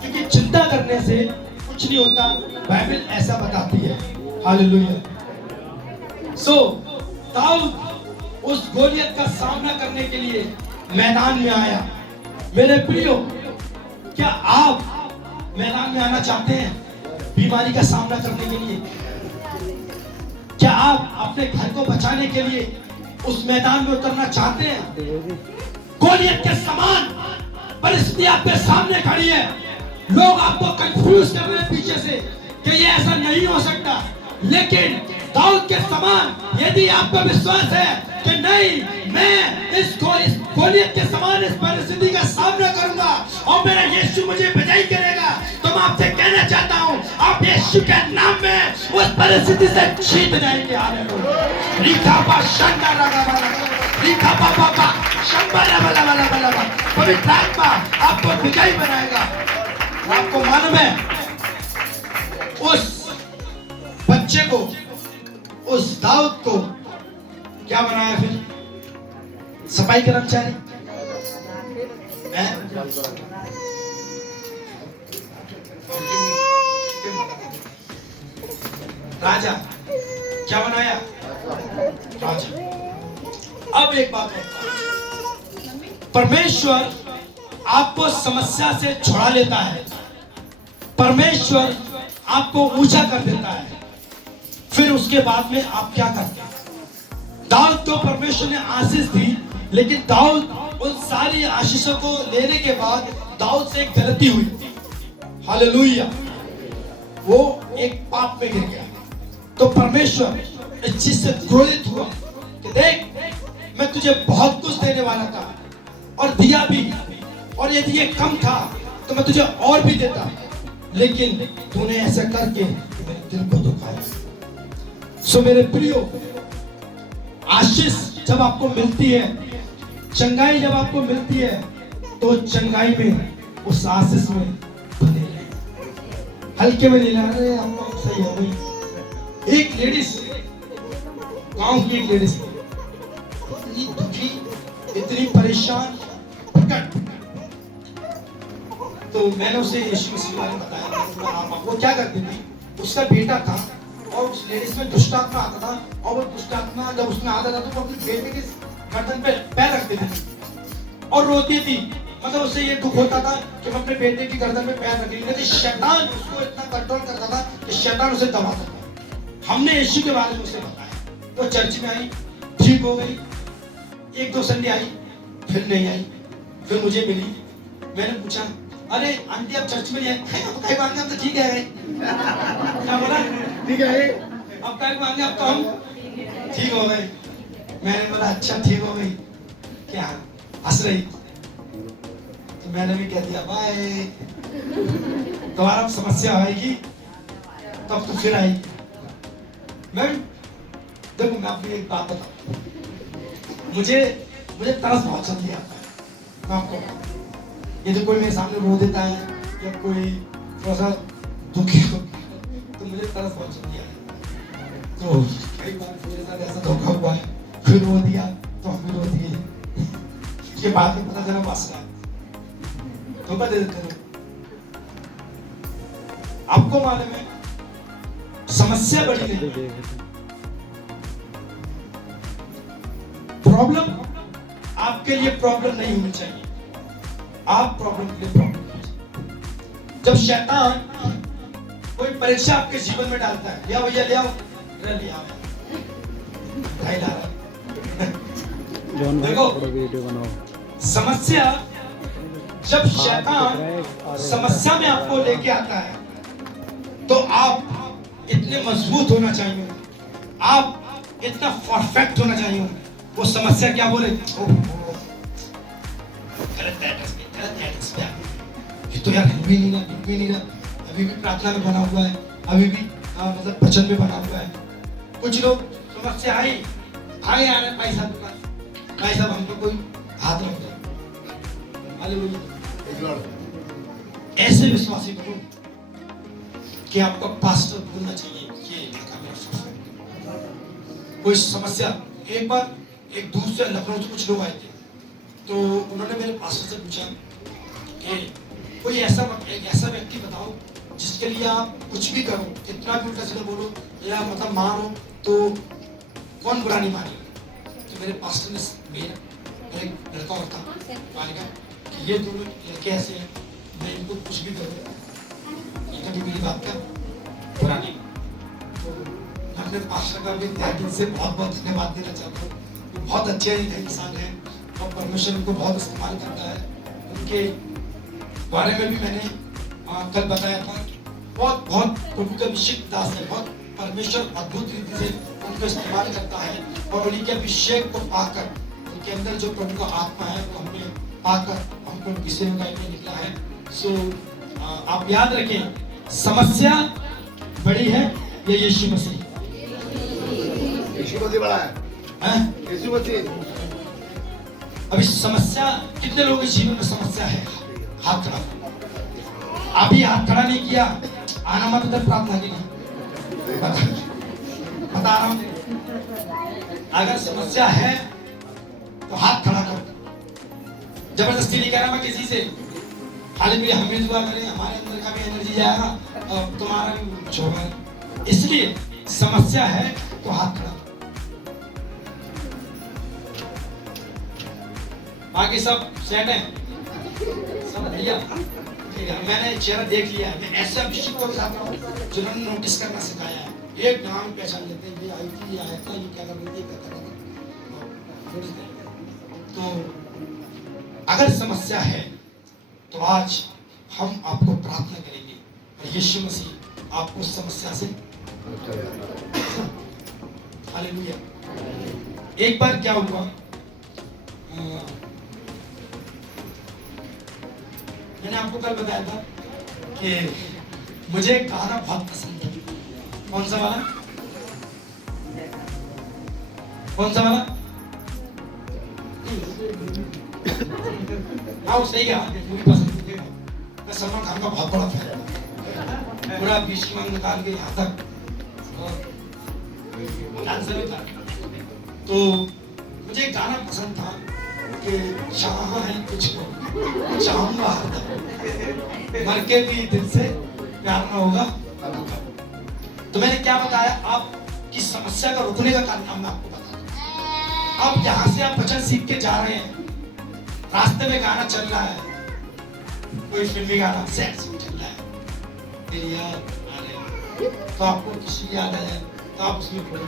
क्योंकि चिंता करने से कुछ नहीं होता, बाइबल ऐसा बताती है। हालेलुया। सो दाऊद उस गोलियत का सामना करने के लिए मैदान में आया। मेरे प्रियो, क्या आप मैदान में आना चाहते हैं बीमारी का सामना करने के लिए? क्या आप अपने घर को बचाने के लिए उस मैदान में उतरना चाहते हैं? गोलियत के समान परिस्थिति आपके सामने खड़ी है, लोग आपको कंफ्यूज कर रहे हैं पीछे से कि ये ऐसा नहीं हो सकता, लेकिन दाऊद के समान यदि आपका विश्वास है कि नहीं, मैं इस गोलियत के समान इस परिस्थिति का सामना करूंगा और मेरा यीशु मुझे विजयी करेगा, तो मैं आपसे कहना चाहता हूं, आप यीशु के नाम में उस परिस्थिति से जीत जाएंगे। हालेलुया। रिकापा शंदा रगा रिकापा पापा शंबरा बला बला बला, पवित्र आत्मा आपको विजयी बनाएगा। आपको मालूम है उस बच्चे को, उस दाऊद को क्या बनाया फिर? सफाई कर्मचारी राजा क्या बनाया? राजा। अब एक बात है, परमेश्वर आपको समस्या से छुड़ा लेता है, परमेश्वर आपको ऊंचा कर देता है, फिर उसके बाद में आप क्या करते हैं? दाऊद को परमेश्वर ने आशीष दी, लेकिन दाऊद उन सारी आशीषों को लेने के बाद दाऊद से एक गलती हुई। हालेलुया। वो एक पाप में गिर गया, तो परमेश्वर इस चीज से क्रोधित हुआ कि देख, मैं तुझे बहुत कुछ देने वाला था और दिया भी, और यदि ये कम था तो मैं तुझे और भी देता, लेकिन तूने ऐसा करके मेरे दिल को दुखाया। सो मेरे प्रियो, आशीष जब आपको मिलती है, चंगाई जब आपको मिलती है, तो चंगाई में, उस आशीष में बने रहे, हल्के में नहीं ला रहे हम लोग। सही है भाई। एक लेडीज, गांव की एक लेडीज इतनी दुखी, इतनी परेशान, प्रकट, तो मैंने उसे यीशु मसीह के बारे में बताया। वो क्या करती थी, उसका बेटा था और उस लेडीज में दुष्ट आत्मा आता था, और वो दुष्ट आत्मा जब उसमें आता था तो वो अपने बेटे के गर्दन पे पैर रखती थी और रोती थी। मतलब उससे ये दुख होता था कि मैं अपने बेटे की गर्दन पे पैर रख ली, लेकिन शैतान उसको इतना कंट्रोल करता था कि शैतान उसे दबाता था। हमने यीशु के बारे में उसे बताया, वो चर्च में आई, ठीक हो गई, एक दो संडे आई, फिर नहीं आई, फिर मुझे मिली। मैंने पूछा, अरे आंटी आप चर्च में नहीं आए? अब कहीं मांगे, अब तो ठीक है। क्या बोला? ठीक है, अब कहीं मांगे, अब तो हम ठीक हो गए। मैंने बोला अच्छा ठीक हो गई क्या? हंस रही, तो मैंने भी कह दिया बाय, दोबारा समस्या आएगी तब तो फिर आएगी। मैम देखो, मैं आपको एक बात बताऊं, मुझे तरस बहुत जल्दी आता है। मैं आपको, ये तो कोई मेरे सामने रो देता है या कोई थोड़ा सा दुखी हो तो मुझे तरस बहुत जल्दी आता है। तो कई बार मेरे साथ ऐसा धोखा हुआ है, फिर रो दिया तो हम भी रो दिए, ये बात नहीं पता चला बस धोखा दे देते हैं। आपको मालूम है समस्या बड़ी नहीं, प्रॉब्लम आपके लिए प्रॉब्लम नहीं होनी चाहिए, आप प्रॉब्लम के लिए प्रॉब्लम होनी चाहिए। जब शैतान कोई परीक्षा आपके जीवन में डालता है, लिया भैया ले आओ, लिया देखो समस्या, जब शैतान समस्या में आपको लेके आता है तो आप इतने मजबूत होना चाहिए, आप इतना परफेक्ट होना चाहिए। वो समस्या क्या बोले, गलत एड्रेस पे ये तो यार हिल भी नहीं रहा, अभी भी प्रार्थना में बना हुआ है, अभी भी मतलब वचन में बना हुआ है। कुछ लोग समस्या आई आए आ रहे, भाई साहब हमको कोई हाथ रख दो, हालेलुया। ऐसे विश्वासी को कि आपको पास्टर बोलना चाहिए ये कोई समस्या। एक बार एक दूर से लखनऊ से कुछ लोग आए थे, तो उन्होंने मेरे पास्टर से पूछा कि कोई ऐसा व्यक्ति बताओ जिसके लिए आप कुछ भी करो, कितना भी उल्टा सीधा बोलो या मतलब मारो तो कौन बुरा नहीं मानेगा। तो मेरे पास्टर ने मेरा एक लड़का और था मानेगा कि ये दोनों लड़के ऐसे हैं, मैं इनको कुछ भी करूँ ये कभी मेरी बात का बुरा नहीं। तो मैं अपने पास्टर का भी तहे दिल से बहुत बहुत धन्यवाद देना चाहता हूँ। वो बहुत अच्छे इंसान हैं और परमेश्वर उनको बहुत इस्तेमाल करता है। उनके बारे में भी मैंने कल बताया था, बहुत प्रभु के अभिषेक दास है, बहुत परमेश्वर अद्भुत रीति से उनको इस्तेमाल करता है और उन्हीं के अभिषेक को पाकर उनके अंदर जो प्रभु का आत्मा है वो हमें पाकर हमको उनकी सेवा में निकला है। सो आप याद रखें, समस्या बड़ी है ये यीशु मसीह बड़ा है, यीशु मसीह। अभी समस्या कितने लोगों के जीवन में समस्या है, हाथ खड़ा। अभी हाथ खड़ा नहीं किया, आना मत उधर प्रार्थना की बता रहा हूं। अगर समस्या है तो हाथ खड़ा करो, जबरदस्ती नहीं कह रहा मैं किसी से, खाली मेरे हमें दुआ करें, हमारे अंदर का भी एनर्जी जाएगा और तुम्हारा भी कुछ होगा। इसलिए समस्या है तो हाथ खड़ा। बाकी सब सेट है, सब भैया ठीक है। मैंने चेहरा देख लिया है, मैं ऐसा अभिषेक को चाहता हूँ जिन्होंने नोटिस करना सिखाया है, एक नाम पहचान लेते हैं, ये आई थी, ये आया था, ये क्या कर रही थी, क्या कर रहा था। तो अगर समस्या है तो आज हम आपको प्रार्थना करेंगे और यीशु मसीह आपको समस्या से हालेलुया। एक बार क्या हुआ, मैंने आपको कल बताया था कि मुझे गाना बहुत पसंद है। कौन सा वाला, कौन सा वाला? हाँ सही कहा, मुझे पसंद है। मैं सलमान खान का बहुत बड़ा फैन हूँ, पूरा बीच की मांग निकाल के यहाँ तक डांसर भी था। तो मुझे गाना पसंद था कि चाह है तुझको चाहूंगा हरदम, मर के भी दिल से प्यार ना होगा। तो मैंने क्या बताया, आपकी समस्या का रुकने का कारण मैं आपको बताता। अब यहाँ से आप वचन सीख के जा रहे हैं, रास्ते में गाना चल रहा है, कोई फिल्मी गाना सैड सॉन्ग चल रहा है, मेरी याद आ रही है, तो आपको किसी की याद आ जाए तो आप उसमें पड़े,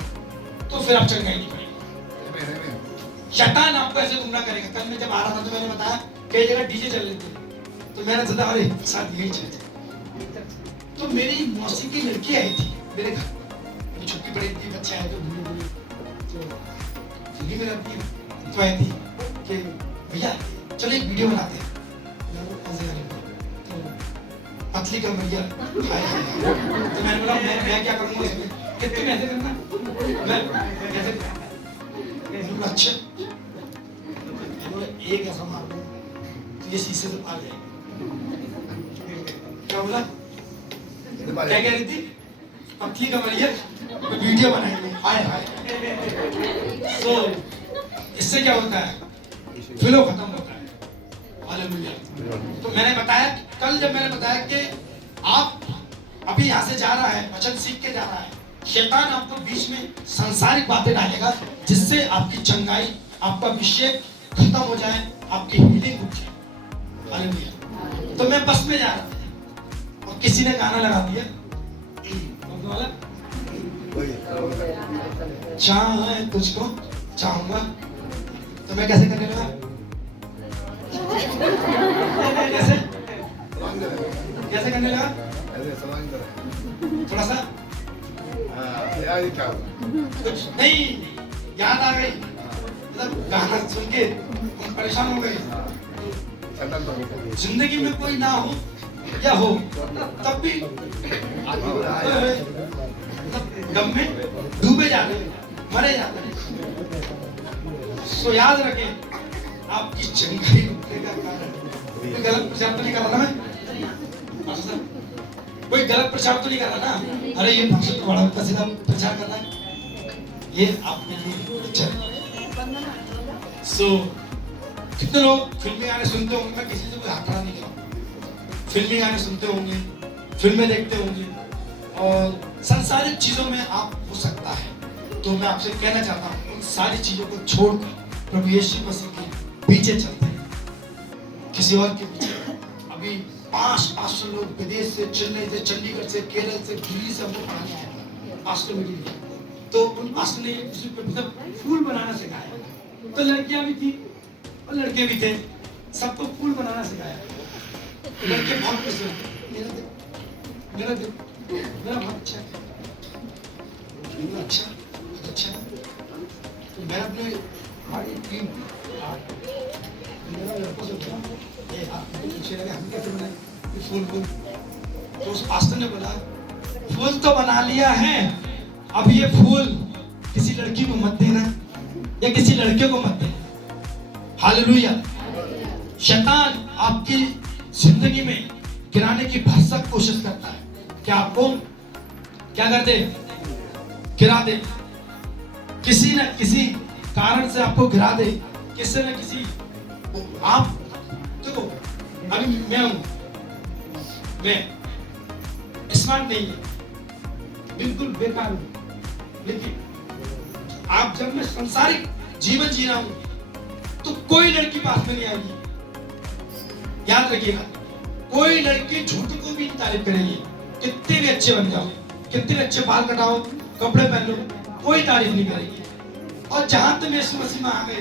तो फिर आप चंगाई नहीं पाएंगे। शैतान आपको ऐसे गुमराह करेगा। कल मैं जब आ रहा था तो मैंने बताया कई जगह डीजे चल रहे थे, तो मैंने सोचा अरे साथ यही चलते। तो मेरी मौसी की लड़की आई थी मेरे घर, वो छुट्टी पड़ी थी, बच्चे आए थे बुले तो दिल्ली में रहती है, तो आई थी कि भैया चलो एक वीडियो बनाते हैं। तो पतली कमरिया हाय हाय, तो मैंने बोला मैं क्या करूँगा इसमें, कि तुम ऐसे करना, मैं ऐसे अच्छा एक ऐसा मार दो तो ये शीशे से पार जाएगा। क्या बोला, क्या कह रही थी, पतली कमरिया वीडियो बनाएंगे हाय हाय। तो इससे क्या होता है, फ्लो खत्म होता है। हालेलुया। तो मैंने बताया कल, जब मैंने बताया कि आप अभी यहाँ से जा रहा है, वचन सीख के जा रहा है, शैतान आपको बीच में सांसारिक बातें डालेगा जिससे आपकी चंगाई, आपका अभिषेक खत्म हो जाए, आपकी हीलिंग हो जाए। हालेलुया। तो मैं बस में जा रहा था और किसी ने गाना लगा दिया, चाहे तुझको चाहूंगा, तो मैं कैसे करने लगा, कैसे कैसे करने लगा, अरे समांतर है। थोड़ा सा हाँ, यार ये क्या हुआ? कुछ नहीं याद आ गई, मतलब गाना सुन के हम परेशान हो गए। चंदन तो नहीं कर। जिंदगी में कोई ना हो या हो तब भी गम में डूबे जाते हैं, मरे जाते हैं। सो याद रखें, आपकी चंगाई रुकने का कारण कोई गलत प्रचार तो नहीं कर रहा ना मैं? मास्टर साहब, कोई गलत प्रचार तो नहीं कर रहा ना? अरे ये भाषण तो बड़ा उल्टा सीधा प्रचार कर रहा है, ये आपके लिए अच्छा है। सो कितने लोग फिल्मी गाने सुनते होंगे? मैं किसी से कोई हाथ खड़ा नहीं करूँ। फिल्मी गाने सुनते होंगे, फिल्में देखते होंगे और संसारिक चीजों में आप हो सकता है। तो मैं आपसे कहना चाहता हूँ, उन सारी चीजों को छोड़कर प्रभु यीशु मसीह के पीछे चलते हैं, किसी और के पीछे। अभी 500 लोग विदेश से, चेन्नई से, चंडीगढ़ से, केरल से, दिल्ली से हमको पढ़ाने आए पास्टर मीटिंग। तो उन पास्टर ने किसी पे मतलब फूल बनाना सिखाया। तो लड़कियां भी थी और लड़के भी थे, सबको फूल बनाना सिखाया। लड़के बहुत खुश हुए, मेरा बहुत अच्छा है, मेरा अच्छा तो मैं अपने हमारी टीम मेरा लड़कों से पूछा, ये आप पूछे लगे हम कैसे बनाए ये फूल? तो उस पास्टर ने बोला, फूल तो बना लिया है, अब ये फूल किसी लड़की को मत देना या किसी लड़के को मत देना। हालेलुया। शैतान आपकी जिंदगी में गिराने की भरसक कोशिश करता है कि आपको क्या कर दे? गिरा दे, किसी न किसी कारण से आपको गिरा दे, किसी न किसी। आप देखो, अभी मैं हूं, मैं स्मार्ट नहीं है, बिल्कुल बेकार हूं, लेकिन आप जब मैं संसारिक जीवन जी रहा हूं तो कोई लड़की पास में नहीं आएगी। याद रखिएगा, कोई लड़की झूठ को भी तारीफ करेगी, कितने भी अच्छे बन जाओ, कितने भी अच्छे बाल कटाओ, कपड़े पहन लो, कोई तारीफ नहीं करेगी। और जहां तक यीशु मसीह में आ गए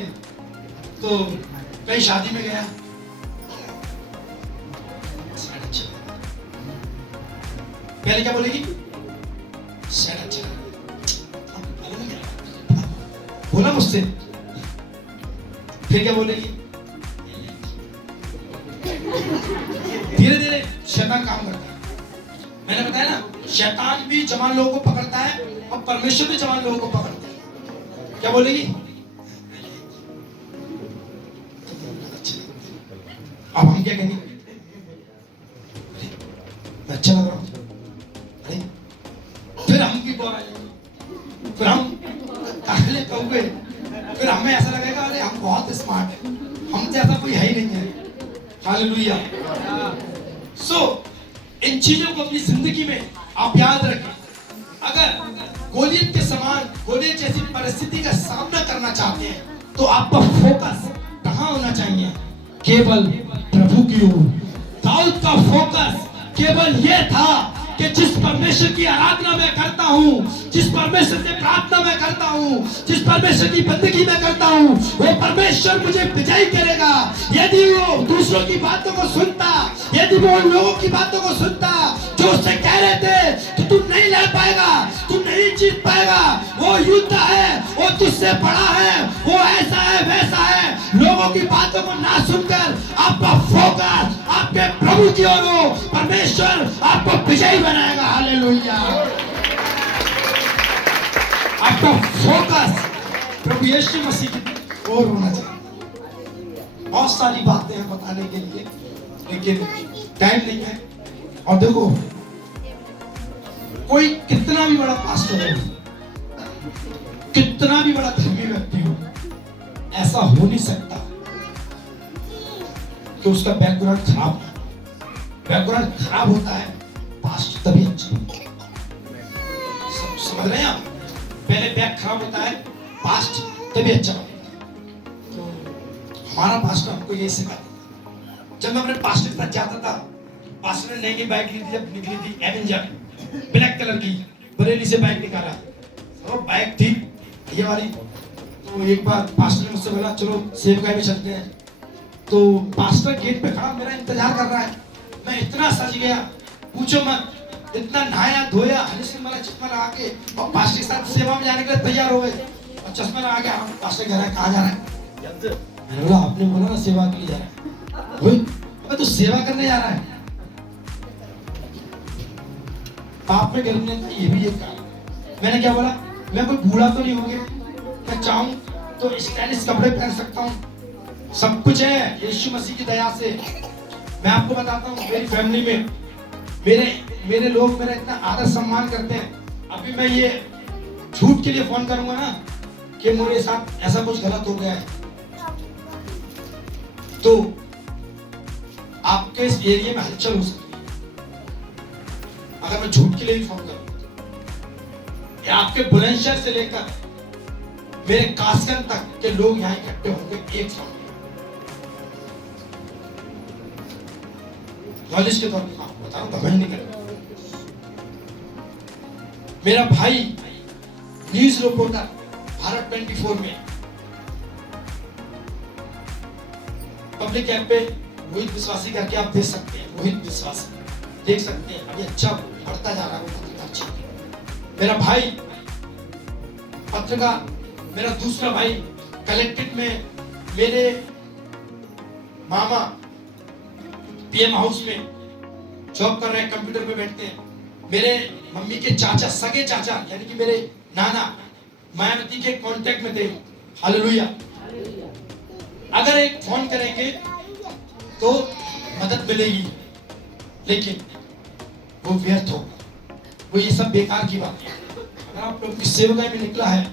तो कहीं शादी में गया, पहले क्या बोलेगी? बोला मुझसे, फिर क्या बोलेगी? धीरे धीरे शैतान काम करता है। मैंने बताया ना, शैतान भी जवान लोगों को पकड़ता है और परमेश्वर भी जवान लोगों को पकड़ता है। क्या बोलेगी? अब हम क्या कहेंगे? अच्छा लग रहा हूं, फिर हम भी बोल आएंगे, फिर हम काले कहोगे, फिर हमें ऐसा लगेगा अरे हम बहुत स्मार्ट है, हम जैसा कोई है ही नहीं है। हालेलुया। सो इन चीजों को अपनी जिंदगी में आप याद रखें। अगर गोलियत के समान, गोलियत जैसी परिस्थिति का सामना करना चाहते हैं तो आपका फोकस कहाँ होना चाहिए? केवल प्रभु की ओर। दाऊद का फोकस केवल यह था कि जिस परमेश्वर की आराधना मैं करता हूँ, जिस परमेश्वर से प्रार्थना मैं करता हूँ, जिस परमेश्वर की बंदगी मैं करता हूँ, वो परमेश्वर मुझे विजयी करेगा। यदि वो दूसरों की बातों को सुनता, यदि वो उन लोगों की बातों को सुनता जो उससे कह रहे थे कि तुम नहीं लड़ पाएगा, तुम नहीं जीत पाएगा, वो युद्ध है, वो तुझसे बड़ा है, वो ऐसा है, वैसा है, लोगों की बातों को ना सुनकर आपका फोकस आपके प्रभु की ओर हो, परमेश्वर आपको विजयी बनाएगा। हालेलुया। आपका फोकस प्रभु यीशु मसीह की ओर होना चाहिए। बहुत सारी बातें हैं बताने के लिए, लेकिन टाइम नहीं है। और देखो, कोई कितना भी बड़ा पास्टर हो, कितना भी बड़ा धर्मी व्यक्ति हो, ऐसा हो नहीं सकता कि उसका बैकग्राउंड खराब हो। बैकग्राउंड खराब होता है, पास्ट तभी अच्छा होता है। समझ रहे हैं आप? पहले बैक खराब होता है, पास्ट तभी अच्छा होता है। तो हमारा पास्टर हमको यही सिखाता था। जब मैं अपने पास्टर के साथ जाता था, पास्टर ने नई बाइक ली थी, जब निकली थी एवेंजर ब्लैक कलर की, बरेली से बाइक निकाला, और बाइक थी ये वाली। तो एक बार पास्टर ने मुझसे बोला चलो सेवकाई में चलते हैं। तो पास्टर गेट पे खड़ा मेरा इंतजार कर रहा है। मैं इतना सज गया, पूछो मत। इतना नहाया धोया, हनीसिंह वाला चश्मा लगा के और पास्टर के साथ सेवा में जाने के लिए तैयार हो गए और चश्मा लगा के हम पास्टर कह रहा है कहाँ जा रहा है? मैंने बोला आपने बोला ना सेवा के लिए जा रहा है। वही अबे तू सेवा करने जा रहा है। पाप में करने का ये भी एक कारण। मैंने क्या बोला, मैं कोई बूढ़ा तो नहीं हो गया, मैं चाहूं तो स्टाइलिश कपड़े पहन सकता हूँ, सब कुछ है यीशु मसीह की दया से। मैं आपको बताता हूँ मेरी फैमिली में मेरे लोग मेरा इतना आदर सम्मान करते हैं। अभी मैं ये झूठ के लिए फोन करूंगा ना कि मेरे साथ ऐसा कुछ गलत हो गया है, तो आपके इस एरिया में हलचल हो सकती है अगर मैं झूठ के लिए भी फोन करूंगा। या आपके बुलंदशहर से लेकर मेरे कासगंज तक के लोग यहाँ इकट्ठे होंगे एक साथ नॉलेज के तौर पर आपको बता रहा हूं, घमंड नहीं करेगा। मेरा भाई न्यूज रिपोर्टर भारत 24 में पब्लिक ऐप पे रोहित विश्वासी करके आप देख सकते हैं, रोहित विश्वासी देख सकते हैं, अभी अच्छा बढ़ता जा रहा है वो पत्रकार क्षेत्र। मेरा भाई पत्रकार, मेरा दूसरा भाई कलेक्ट्रेट में मेरे मामा पीएम हाउस में जॉब कर रहे हैं, कंप्यूटर पे बैठते हैं। मेरे मम्मी के चाचा, सगे चाचा यानी कि मेरे नाना मायावती के कांटेक्ट में थे। हालेलुया। अगर एक फोन करेंगे तो मदद मिलेगी, लेकिन वो व्यर्थ होगा, वो ये सब बेकार की बात है। अगर आप लोग की सेवकाई में निकला है,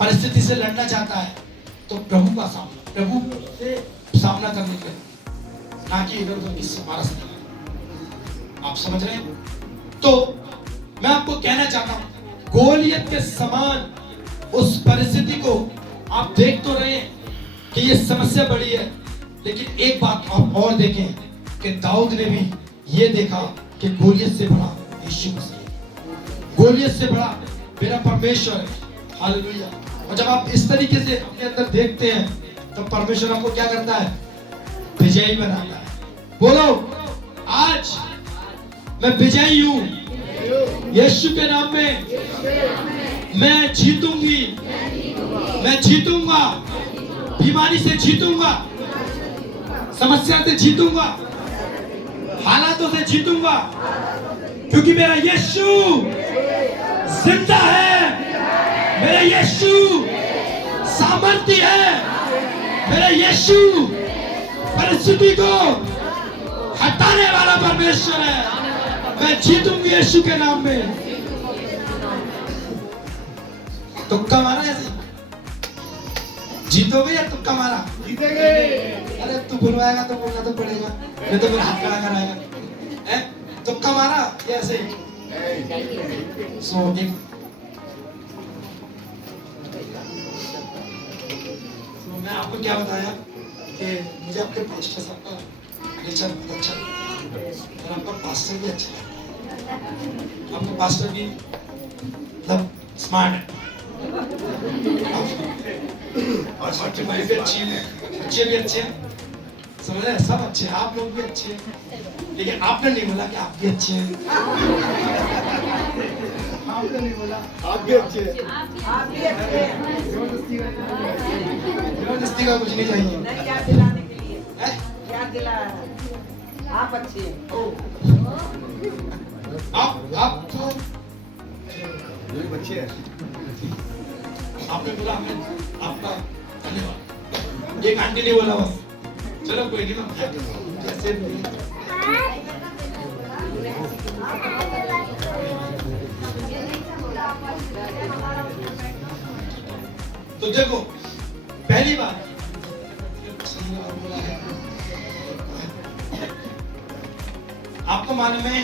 परिस्थिति से लड़ना चाहता है, तो प्रभु से सामना करने के लिए, ना कि इधर उधर किससे मारा सकता है। आप समझ रहे हैं? तो मैं आपको कहना चाहता हूं, गोलियत के समान उस परिस्थिति को आप देख तो रहे हैं कि ये समस्या बड़ी है, लेकिन एक बात आप और देखें कि दाऊद ने भी ये देखा कि गोलियत से बड़ा यीशु मसीह है, गोलियत से बड़ा मेरा परमेश्वर है। हालेलुया। और जब आप इस तरीके से अपने अंदर देखते हैं तो परमेश्वर आपको क्या करता है? विजयी बनाता है। बोलो, आज मैं विजयी हूं यीशु के नाम में। मैं जीतूंगी, मैं जीतूंगा, बीमारी से जीतूंगा, समस्या से जीतूंगा, हालातों से जीतूंगा, क्योंकि मेरा यीशु जिंदा है, मेरा यीशु सामर्थ्य है, मेरा यीशु परिस्थिति को हटाने वाला परमेश्वर है। मैं जीतूंगी यीशु के नाम में। तुक्का मारा ऐसे? जीतोगे या तुक्का मारा? जीतेंगे। अरे तू बुलवाएगा तो बोलना तो पड़ेगा, नहीं तो मेरा हाथ खड़ा कराएगा। हैं? तुक्का मारा या ऐसे ही? सो मैं आपको क्या बताया कि मुझे आपके पास्टर साहब का नेचर बहुत अच्छा लगा और आपका पास्टर भी अच्छा है। आपका पास्टर भी मतलब स्मार्ट है और बच्चे भाई भी अच्छी हैं, बच्चे भी अच्छे हैं, समझ रहे हैं? सब अच्छे हैं, आप लोग भी अच्छे हैं, लेकिन आपने नहीं बोला कि आप भी अच्छे हैं। आपने नहीं बोला आप भी अच्छे हैं। जबरदस्ती का कुछ नहीं चाहिए। क्या दिलाने के लिए? हैं? क्या दिला? आप अच्छे हैं। आप तो जो भी बच्चे हैं। आपने बोला हमें आपका धन्यवाद। एक आंटी ने बोला बस, चलो कोई नहीं ना, कैसे भी। तो देखो, पहली बात आपको मालूम है,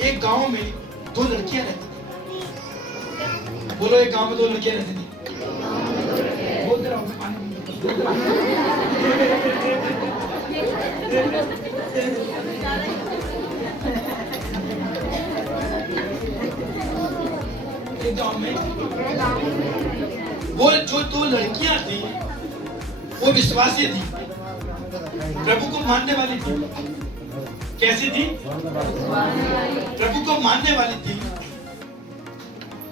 एक गांव में दो लड़कियां रहती थी। बोलो, एक गांव में दो लड़कियां रहती थी। बोलते रहो, मैं पानी बोलते रहो। एक गांव में वो जो दो लड़कियां थी वो विश्वासी थी, प्रभु को मानने वाली थी, कैसी थी? प्रभु को मानने वाली थी,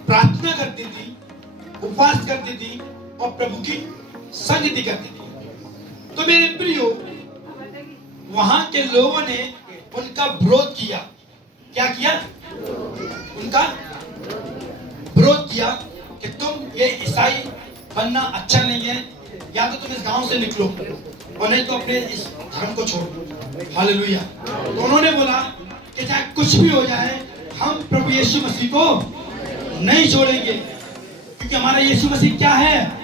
प्रार्थना करती थी, उपवास करती थी और प्रभु की संगति करती थी। तो मेरे प्रियो, वहां के लोगों ने उनका विरोध किया। क्या किया? उनका विरोध किया कि तुम ये ईसाई बनना अच्छा नहीं है, या तो तुम इस गांव से निकलो और नहीं तो अपने इस धर्म को छोड़ो। हालेलुया। तो उन्होंने बोला कि चाहे कुछ भी हो जाए, हम प्रभु यीशु मसीह को नहीं छोड़ेंगे, क्योंकि हमारा यीशु मसीह क्या है?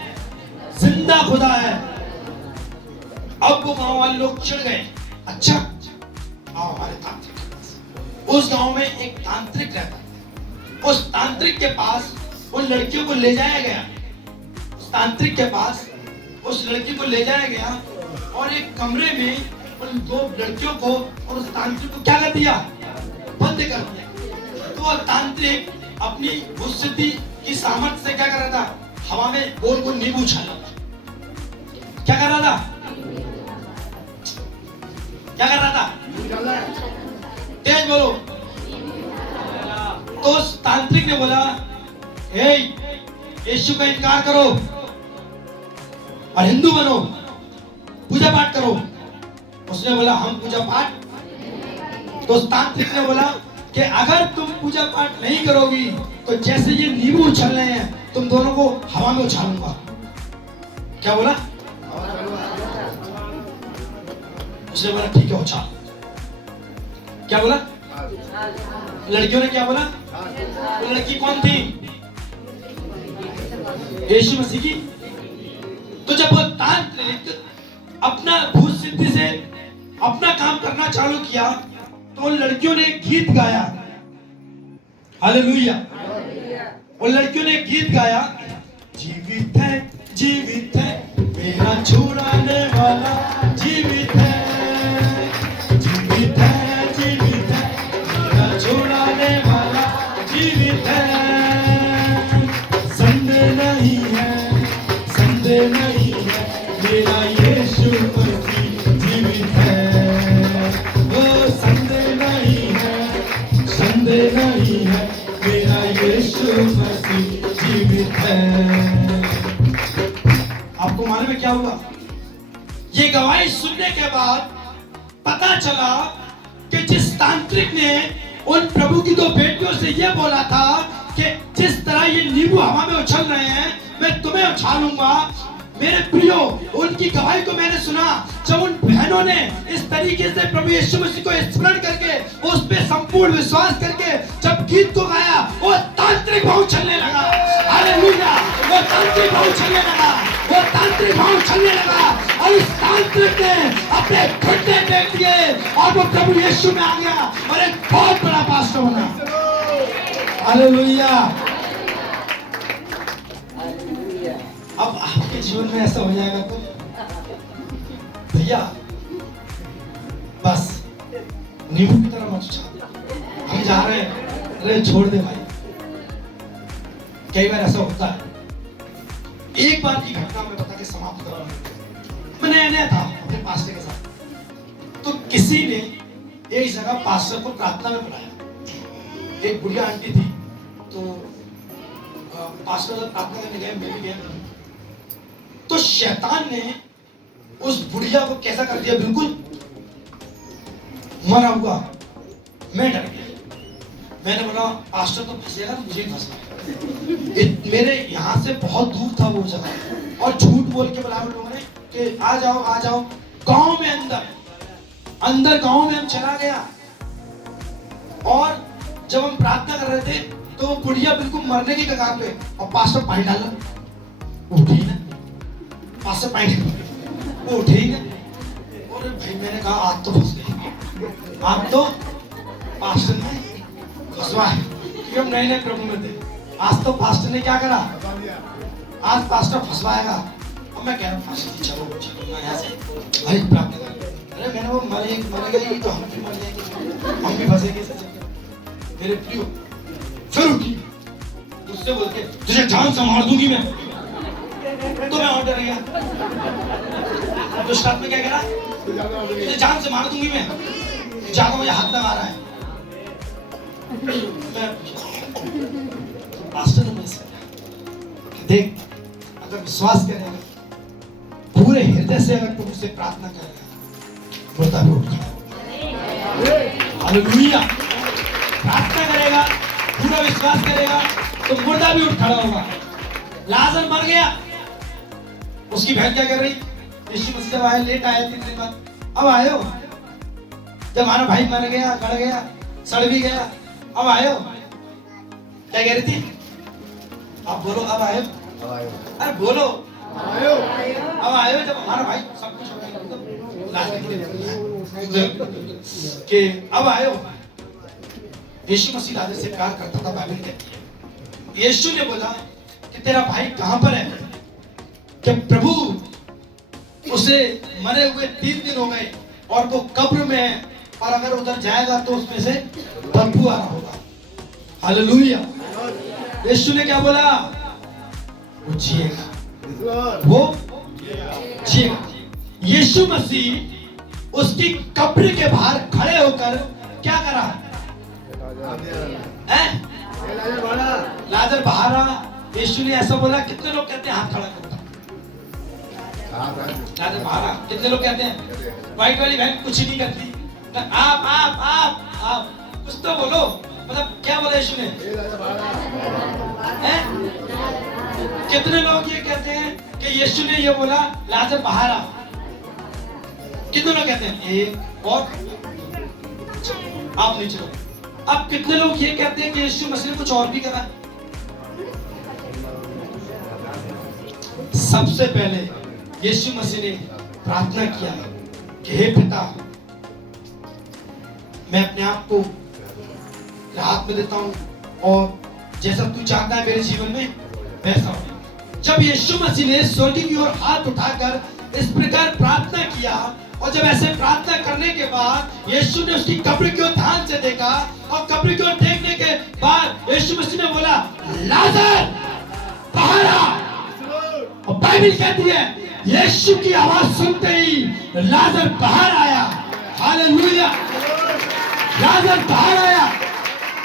जिंदा खुदा है। अब वो गांव वाले लोग चिढ़ गए। अच्छा, आओ हमारे तांत्रिक। उस गांव में एक तांत्रिक रहता है। उस तांत्रिक के पास उन लड़कियों को ले जाया गया। उस तांत्रिक के पास उस लड़की को ले जाया गया और एक कमरे में उन दो लड़कियों को और उस तांत्रिक को क्या कर दिया? बंद कर दिया। तो वह तांत्रिक अपनी बुद्धिसिद्धि की सामर्थ्य से क्या कर रहा था? हवा में गोल गोल नींबू उछाला। क्या कर रहा था? क्या कर रहा था? तेज बोलो। तो उस तांत्रिक ने बोला, हे, यीशु का इनकार करो और हिंदू बनो, पूजा पाठ करो। उसने बोला, हम पूजा पाठ। तो उस तांत्रिक ने बोला कि अगर तुम पूजा पाठ नहीं करोगी तो जैसे ये नींबू उछल रहे हैं, तुम दोनों को हवा में उछालूंगा। क्या बोला? उसने बोला, ठीक है, उछाल। क्या बोला? लड़कियों ने क्या बोला? वो लड़की कौन थी? यीशु मसीह की। तो जब वो तांत्रिक अपना भूत सिद्धि से अपना काम करना चालू किया, तो उन लड़कियों ने गीत गाया। हालेलुया। उन लड़कियों ने गीत गाया, जीवित है मेरा छुड़ाने वाला, जीवित है मेरा छुड़ाने वाला, जीवित है, संदेह नहीं है मेरा यीशु मसीह जीवित है। वो संदेह नहीं है मेरा यीशु मसीह जीवित है। आपको मालूम है क्या हुआ? ये गवाही सुनने के बाद पता चला कि जिस तांत्रिक ने उन प्रभु की दो बेटियों से यह बोला था कि जिस तरह ये नींबू हवा में उछल रहे हैं, मैं तुम्हें उछालूंगा। मेरे प्रियो, उनकी गवाही को मैंने सुना। जब उन बहनों ने इस तरीके से प्रभु यीशु मसीह को स्मरण करके, उस पे संपूर्ण विश्वास करके जब गीत को गाया, वो तांत्रिक भाव चलने लगा। हालेलुया। वो तांत्रिक भाव चलने लगा, वो तांत्रिक भाव चलने लगा और उस तांत्रिक ने अपने घुटने टेक दिए और वो प्रभु यीशु में आ गया और एक बहुत बड़ा पास्टर बना। हालेलुया। अब आपके जीवन में ऐसा हो जाएगा तो भैया बस नींबू की तरह मत उछाल, हम जा रहे हैं, अरे छोड़ दे भाई। कई बार ऐसा होता है। एक बार की घटना मैं बता के समाप्त करूंगा। मैं नया था अपने पास्टर के साथ, तो किसी ने एक जगह पास्टर को प्रार्थना में बुलाया। एक बुढ़िया आंटी थी, तो पास्टर जब प्रार्थना करने गए, मैं भी गया, तो शैतान ने उस बुढ़िया को कैसा कर दिया? बिल्कुल मरा हुआ। मैं डर गया। मैंने बोला, पास्टर तो फंसेगा तो मुझे ही फंसना। मेरे यहाँ से बहुत दूर था वो जगह, और झूठ बोल के बुलाया लोगों ने कि आ जाओ। गांव में अंदर गांव में हम चला गया, और जब हम प्रार्थना कर रहे थे तो वो बुढ़िया बिल्कुल मरने की कगार पे, और पास्टर पानी डाला, उठी ना, पास्टर पानी वो उठे ही ना। और भाई मैंने कहा, आज तो फंस गए, आज तो पास्टर ने फंसवा है, क्योंकि हम नए प्रभु में थे। आज तो पास्टर ने क्या करा? आज पास्टर फंसवाएगा। और मैं कह रहा हूँ, चलो यहाँ से भाई प्रार्थना कर। अरे मैंने वो मरेगा तो हम भी मर जाएंगे, हम भी फंसेंगे। मेरे प्रियो, फिर उठी, उससे बोलते, तुझे जान से मार दूंगी मैं। तो मैं और डर गया। दुष्ट आत्मा क्या कह रहा? तुझे जान से मार दूंगी मैं। ज्यादा मुझे हाथ लगा रहा है। मैं पास्टर ने मुझे समझाया कि देख, अगर विश्वास करेगा, पूरे हृदय से अगर तुम उससे प्रार्थना करेगा, मुर्दा भी उठ खड़ा। हालेलुया। प्रार्थना करेगा, पूरा विश्वास करेगा, तो मुर्दा भी उठ खड़ा होगा। लाजर मर गया, उसकी बहन क्या कर रही? यीशु मसीह जब आए, लेट आए 3 दिन बाद, अब आए हो, जब हमारा भाई मर गया, गड़ गया, सड़ भी गया, अब आए हो। क्या कह रही थी? आप बोलो, अब आए हो। अरे बोलो, अब आए हो, जब हमारा भाई सब कुछ हो गया, लास्ट कि अब आए हो। यीशु मसीह लाजर से प्यार करता था, बाइबल कहती है। यीशु ने बोला कि तेरा भाई कहां पर है? कि प्रभु उसे मरे हुए 3 दिन हो गए और वो कब्र में है, और अगर उधर जाएगा तो उसमें से बदबू आ रहा होगा। हालेलुया। यीशु ने क्या बोला? वो जिएगा, वो जिएगा। यीशु मसीह उसकी कब्र के बाहर खड़े होकर क्या करा? लाजर बाहर आ। यीशु ने ऐसा बोला। कितने लोग कहते हैं हाथ खड़ा करो? लाजर बाहर आ। कितने लोग कहते हैं? व्हाइट वाली बहन कुछ नहीं करती। आप कुछ तो बोलो। मतलब क्या बोला यीशु ने? कितने लोग ये कहते हैं कि यीशु ने ये बोला लाजर बाहर आ? कितने लोग कहते हैं? एक और आप नीचे। अब कितने लोग ये कहते हैं कि यीशु मसीह ने कुछ और भी करा? सबसे पहले यीशु मसीह ने प्रार्थना किया कि हे पिता, मैं अपने आप को राहत में देता हूं और जैसा तू चाहता है मेरे जीवन में वैसा हो। जब यीशु मसीह ने स्वर्ग की ओर हाथ उठाकर इस प्रकार प्रार्थना किया, और जब ऐसे प्रार्थना करने के बाद यीशु ने उसकी कब्र की ओर ध्यान से देखा, और कब्र की ओर देखने के बाद यीशु मसीह ने बोला लाजर बाहर आ। और बाइबल कहती है यीशु की आवाज सुनते ही लाजर बाहर आया। हालेलुया। लाजर बाहर आया।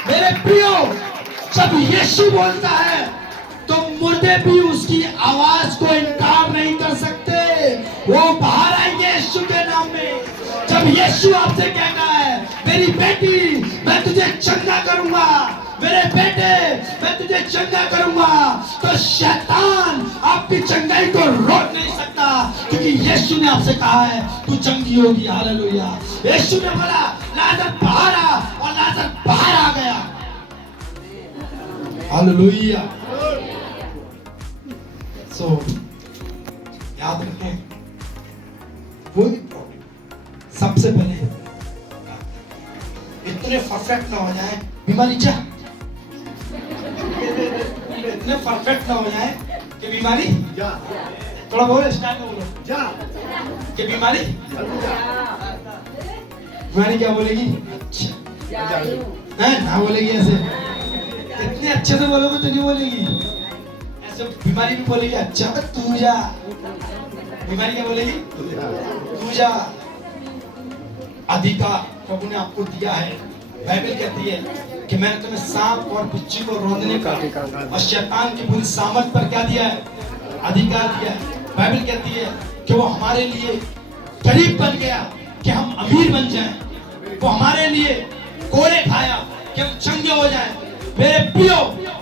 मेरे प्रियो, जब यीशु बोलता है तो मुर्दे भी उसकी आवाज को इनकार नहीं कर सकते, वो बाहर आएंगे यीशु के नाम में। जब यीशु आपसे कहता है मेरी बेटी मैं तुझे चंगा करूंगा, मेरे बेटे मैं तुझे चंगा करूंगा, तो शैतान आपकी चंगाई को रोक नहीं सकता, क्योंकि यीशु ने आपसे कहा है तू चंगी होगी। हालेलुया। यीशु ने बोला लाजर बाहर आ, और लाजर बाहर आ गया। हालेलुया। सो याद रखें, कोई प्रॉब्लम सबसे पहले इतने परफेक्ट ना हो जाए बीमारी जा, इतने परफेक्ट ना हो जाए कि बीमारी जा। थोड़ा बोलो, स्टार्ट बोलो जा कि बीमारी क्या बोलेगी? अच्छा है ना, बोलेगी ऐसे। इतने अच्छे से बोलोगे तो नहीं बोलेगी ऐसे। बीमारी भी बोलेगी अच्छा तू जा। बीमारी क्या बोलेगी? तू जा। अधिकार प्रभु ने आपको दिया है। बाइबल कहती है कि मैंने तुम्हें सांप और बिच्छू को रौंदने का और शैतान की पूरी सामर्थ पर क्या दिया है? अधिकार दिया है। बाइबल कहती है कि वो हमारे लिए गरीब बन गया कि हम अमीर बन जाएं। वो हमारे लिए कोड़े खाया कि हम चंगे हो जाएं। मेरे प्रियो,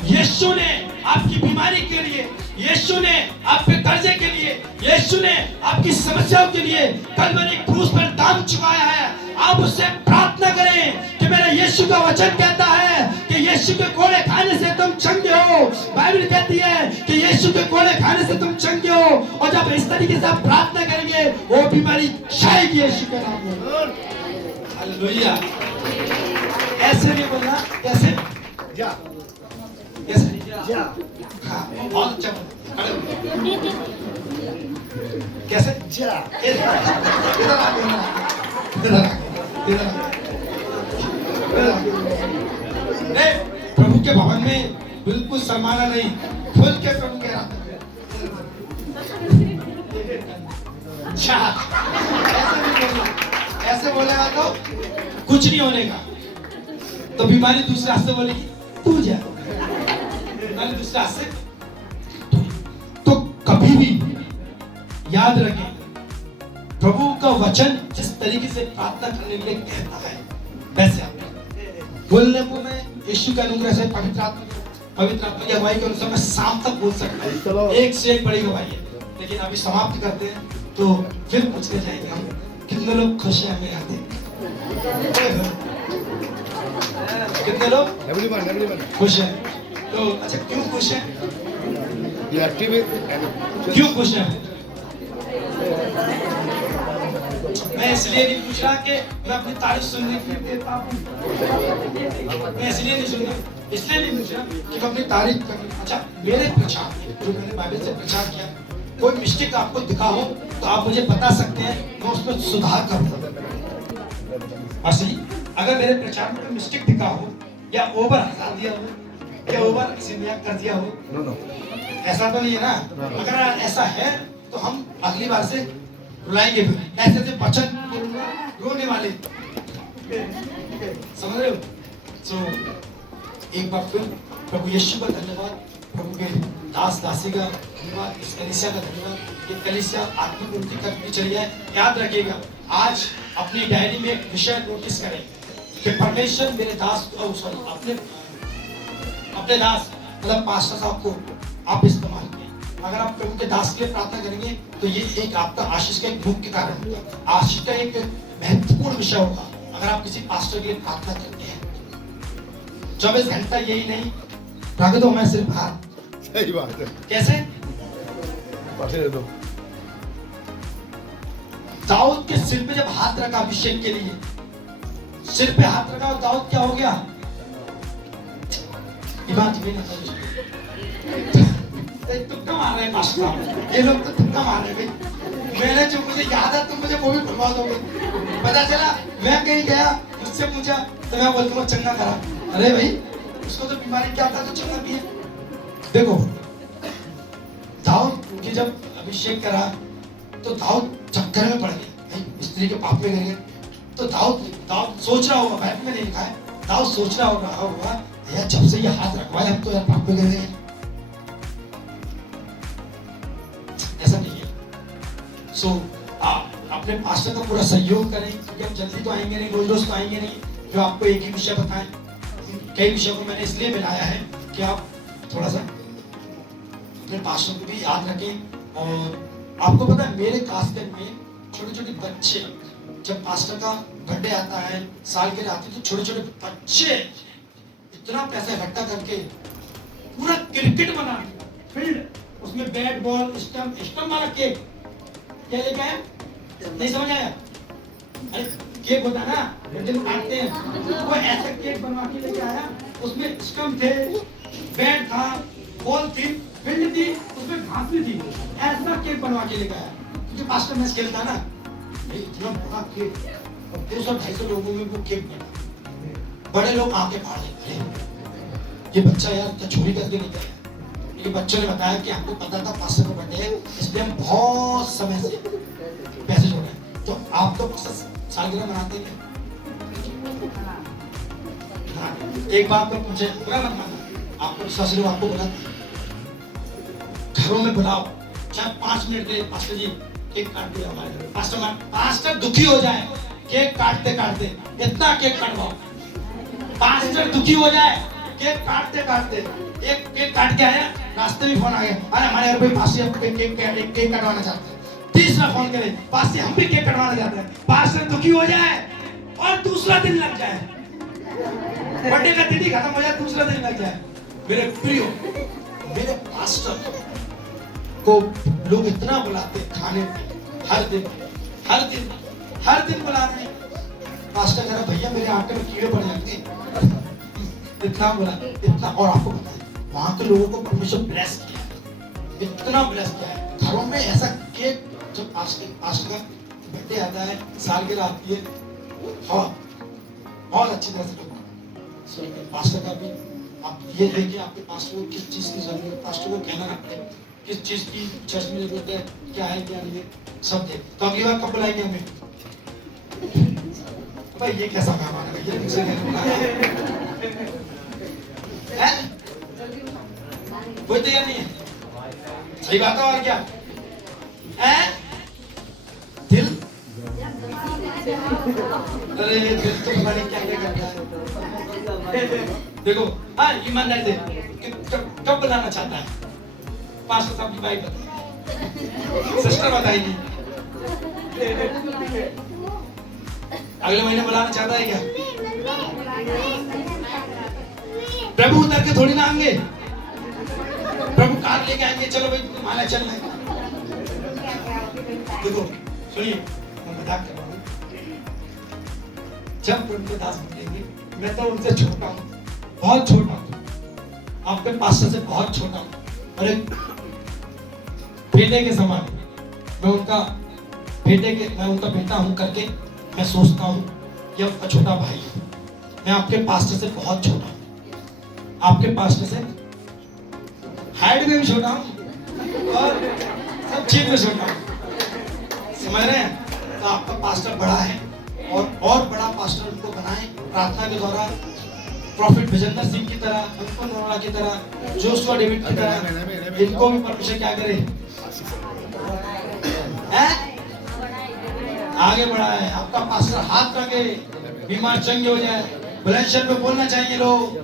यीशु ने आपकी बीमारी के लिए, यीशु ने आपके कर्जे के लिए, यीशु ने आपकी समस्याओं के लिए कलवरी क्रूस पर दाम चुकाया है। आप उससे प्रार्थना करें कि मेरा यीशु का वचन कहता है कि यीशु के कोड़े खाने से तुम चंगे हो। बाइबल कहती है कि यीशु के कोड़े खाने से तुम चंगे हो, और जब इस तरीके से आप प्रार्थना करेंगे वो बीमारी जाएगी यीशु के नाम में। हालेलुया। ऐसे नहीं बोलना, कैसे? जा। कैसे? जा। हाँ, बहुत अच्छा बोला। कैसे? जा। प्रभु के भवन में बिल्कुल शर्माना नहीं, खुल के प्रभु के रास्ते। ऐसे बोलेगा तो कुछ नहीं होने का। तो बीमारी दूसरे हाथ से बोलेगी तू जा, बीमारी दूसरे हाथ से तो कभी भी याद रखें, प्रभु का वचन जिस तरीके से प्रार्थना करने के लिए कहता है वैसे आप बोलने को मैं यीशु के अनुग्रह से पवित्र आत्मा की अगुवाई के अनुसार मैं शाम तक बोल सकता हूँ, एक से एक बड़ी गवाही है। लेकिन अभी समाप्त करते हैं तो फिर पूछने जाएंगे हम कितने लोग खुश हैं हमें आते, कितने लोग Everyone. खुश हैं? तो अच्छा क्यों खुश हैं? You activate. क्यों खुश हैं? मैं इसलिए नहीं पूछ रहा कि मैं अपनी तारीफ सुनने के लिए देता हूँ, मैं इसलिए नहीं सुन रहा, इसलिए नहीं पूछ रहा कि मैं अपनी तारीफ करूँ। अच्छा मेरे प्रचार में जो मैंने बाइबल से प्रचार किया, कोई मिस्टेक आपको दिखा हो तो आप मुझे बता सकते हैं, मैं उसमें सुधार करूँगा। असली अगर मेरे प्रचार में कोई मिस्टेक दिखा हो या ओवर हटा दिया हो या ओवर कर दिया हो, No. ऐसा तो नहीं है ना? अगर ऐसा है तो हम अगली बार से रुलाएंगे भी, ऐसे से वचन बोलूंगा रोने वाले, समझ रहे हो? सो एक बार फिर प्रभु यीशु का धन्यवाद, प्रभु के दास दासी का धन्यवाद, इस कलीसिया का धन्यवाद। ये कलीसिया आत्मिक उन्नति करती चली है। याद रखिएगा, आज अपनी डायरी में एक विषय नोटिस करें कि परमेश्वर मेरे दास अपने दास मतलब पास्टर साहब को आप इस्तेमाल किए। अगर आप प्रभु के दास के लिए प्रार्थना करेंगे तो ये एक आपका आशीष का एक मुख्य कारण होगा, आशीष का एक महत्वपूर्ण विषय होगा। अगर आप किसी पास्टर के लिए प्रार्थना करते हैं 24 घंटा, यही नहीं रख दो, मैं सिर्फ हाथ, सही बात है। कैसे पासे दे दो। दाऊद के सिर पे जब हाथ रखा अभिषेक के लिए, सिर पे हाथ रखा और दाऊद क्या हो गया? तुक्का मार रहे हैं मास्टर, ये लोग तो तुक्का मार रहे हैं भाई। मैंने जो मुझे याद है तुम मुझे वो भी भरवा दोगे। पता चला मैं कहीं गया, मुझसे पूछा तो मैं बोलता हूँ चंगा करा। अरे भाई उसको तो बीमारी क्या था तो चंगा पिए। देखो दाऊद की जब अभिषेक करा तो दाऊद चक्कर में पड़ गया, भाई स्त्री के पाप में गिर गए। तो दाऊद सोच रहा होगा, बाइबल में नहीं लिखा है, दाऊद सोच रहा होगा यार जब से ये हाथ रखवाए हम तो यार पाप में गिर गए। ऐसा नहीं है। सो अपने पास्टर का पूरा सहयोग करें, क्योंकि हम जल्दी तो आएंगे नहीं, रोज रोज तो आएंगे नहीं, जो आपको एक ही विषय बताएं। कई विषयों को मैंने इसलिए मिलाया है कि आप थोड़ा सा अपने पास्टर को भी याद रखें। और आपको पता है मेरे कास्टेड में छोटे छोटे बच्चे, जब पास्टर का बर्थडे आता है, सालगिरह आती है, तो छोटे छोटे बच्चे इतना पैसा इकट्ठा करके पूरा क्रिकेट बना फील्ड, उसमें बैट बॉल स्टंप वाला केक क्या लेके आया? नहीं समझ आया? अरे केक होता है ना बर्थडे में काटते हैं, वो ऐसा केक बनवा के लेके आया, उसमें स्टंप थे, बैट था, बॉल थी, फील्ड थी, उसमें घास भी थी, ऐसा केक बनवा के लेके आया। क्योंकि पास्टर मैच खेलता ना, इतना बड़ा केक, 200-250 लोगों में वो केक बना। बड़े लोग आके फाड़ लेते हैं, ये बच्चा यार तो चोरी करके नहीं गया। ये बच्चों ने बताया कि हमको पता था पास्टर का बर्थडे है, इसलिए हम बहुत समय से पैसे जोड़े। तो आप तो सालगिरह मनाते हैं? हाँ, एक बात तो मुझे बुरा मत मानना, आपको ससुर आपको बोला घरों में बुलाओ, चाहे 5 मिनट के लिए पास्टर जी केक काट दिया हमारे घर। पास्टर दुखी हो जाए केक काटते काटते, इतना केक कटवाओ, पास्टर दुखी हो जाए केक काटते काटते। एक केक काट के आया, रास्ते में फोन आ गया, अरे हमारे घर पे पास्टर केक कटवाना चाहते हैं। तीसरा फोन करे, पास्टर हम भी केक कटवाना चाहते हैं। पास्टर दुखी हो जाए और दूसरा दिन लग जाए, बर्थडे का तिथि खत्म हो जाए, दूसरा दिन लग जाए। मेरे प्रियो, मेरे पास्टर को लोग इतना बुलाते खाने पे, हर दिन बुला रहे हैं। पास्टर कह रहा भैया मेरे आटे में कीड़े पड़ जाते हैं, इतना बोला, इतना। और आपको पता है वहां के लोगों को परमेश्वर ब्लेस किया है, इतना ब्लेस किया है। घरों में ऐसा केक, जब पास्टर का बर्थडे आता है, सालगिरह आती है, बहुत अच्छी तरह से पास्टर का भी आप ये देखिए, आपके पास्टर को किस चीज की जरूरत है, पास्टर को कहना ना पड़े किस चीज की चर्च में जरूरत है, क्या है क्या नहीं है, सब देख। तो अगली बार कब बुलाएंगे हमें? भाई ये कैसा मेहमान है, ये मुझसे नहीं बुलाया है? कोई तैयार नहीं है, सही बात है। और क्या है? दिल, अरे दिल तो पता नहीं क्या क्या करता है। देखो हाँ ईमानदारी से कब बुलाना चाहता है? पास्टर साहब की वाइफ बताएगी, सिस्टर बताएगी। अगले महीने बुलाना चाहता है क्या? प्रभु उतर के थोड़ी ना आएंगे, प्रभु कार लेके आएंगे, चलो भाई तुम्हारा चलना है। देखो सुनिए, मैं मजाक कर रहा हूँ। जब प्रभु के दास बनेंगे, मैं तो उनसे छोटा हूँ, बहुत छोटा हूँ, आपके पास्टर से बहुत छोटा हूँ, और एक बेटे के समान मैं उनका बेटा हूँ करके मैं सोचता हूँ कि आपका छोटा भाई है। मैं आपके पास्टर से बहुत छोटा हूँ, आपके पास्टर से हाइट में भी छोटा हूँ और सब चीज में छोटा हूँ, समझ रहे हैं? तो आपका पास्टर बड़ा है और बड़ा पास्टर उनको बनाए प्रार्थना के द्वारा, प्रॉफिट विजेंद्र सिंह की तरह, अंकुर नरोला की तरह, जोशुआ डेविड की तरह, इनको भी परमेश्वर क्या करे? आगे बढ़ाए। आपका पास्टर हाथ रखे, बीमार चंगे हो जाए, बुलंदशहर में बोलना चाहिए लोग,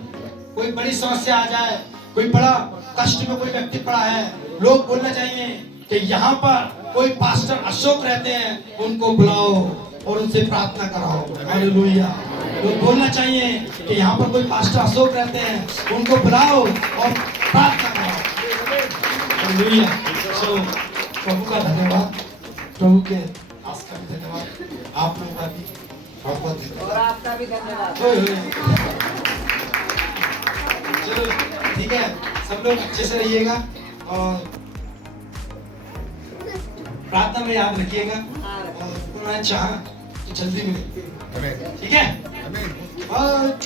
कोई बड़ी समस्या आ जाए, कोई बड़ा कष्ट में कोई व्यक्ति पड़ा है, लोग बोलना चाहिए कि यहाँ पर कोई पास्टर अशोक रहते हैं, उनको बुलाओ और उनसे प्रार्थना कराओ। हालेलुया। लोग बोलना चाहिए कि यहाँ पर कोई पास्टर अशोक रहते हैं, उनको बुलाओ और प्रार्थना कराओ। हालेलुया। सो प्रभु का धन्यवाद, प्रभु के दास का भी धन्यवाद, आप लोगों का भी बहुत बहुत धन्यवाद। और आपका भी धन्यवाद। चलो ठीक है, सब लोग अच्छे से रहिएगा और प्रार्थना में याद रखिएगा, और उन्होंने चाहा तो जल्दी मिले, आमीन ठीक है? आमीन। और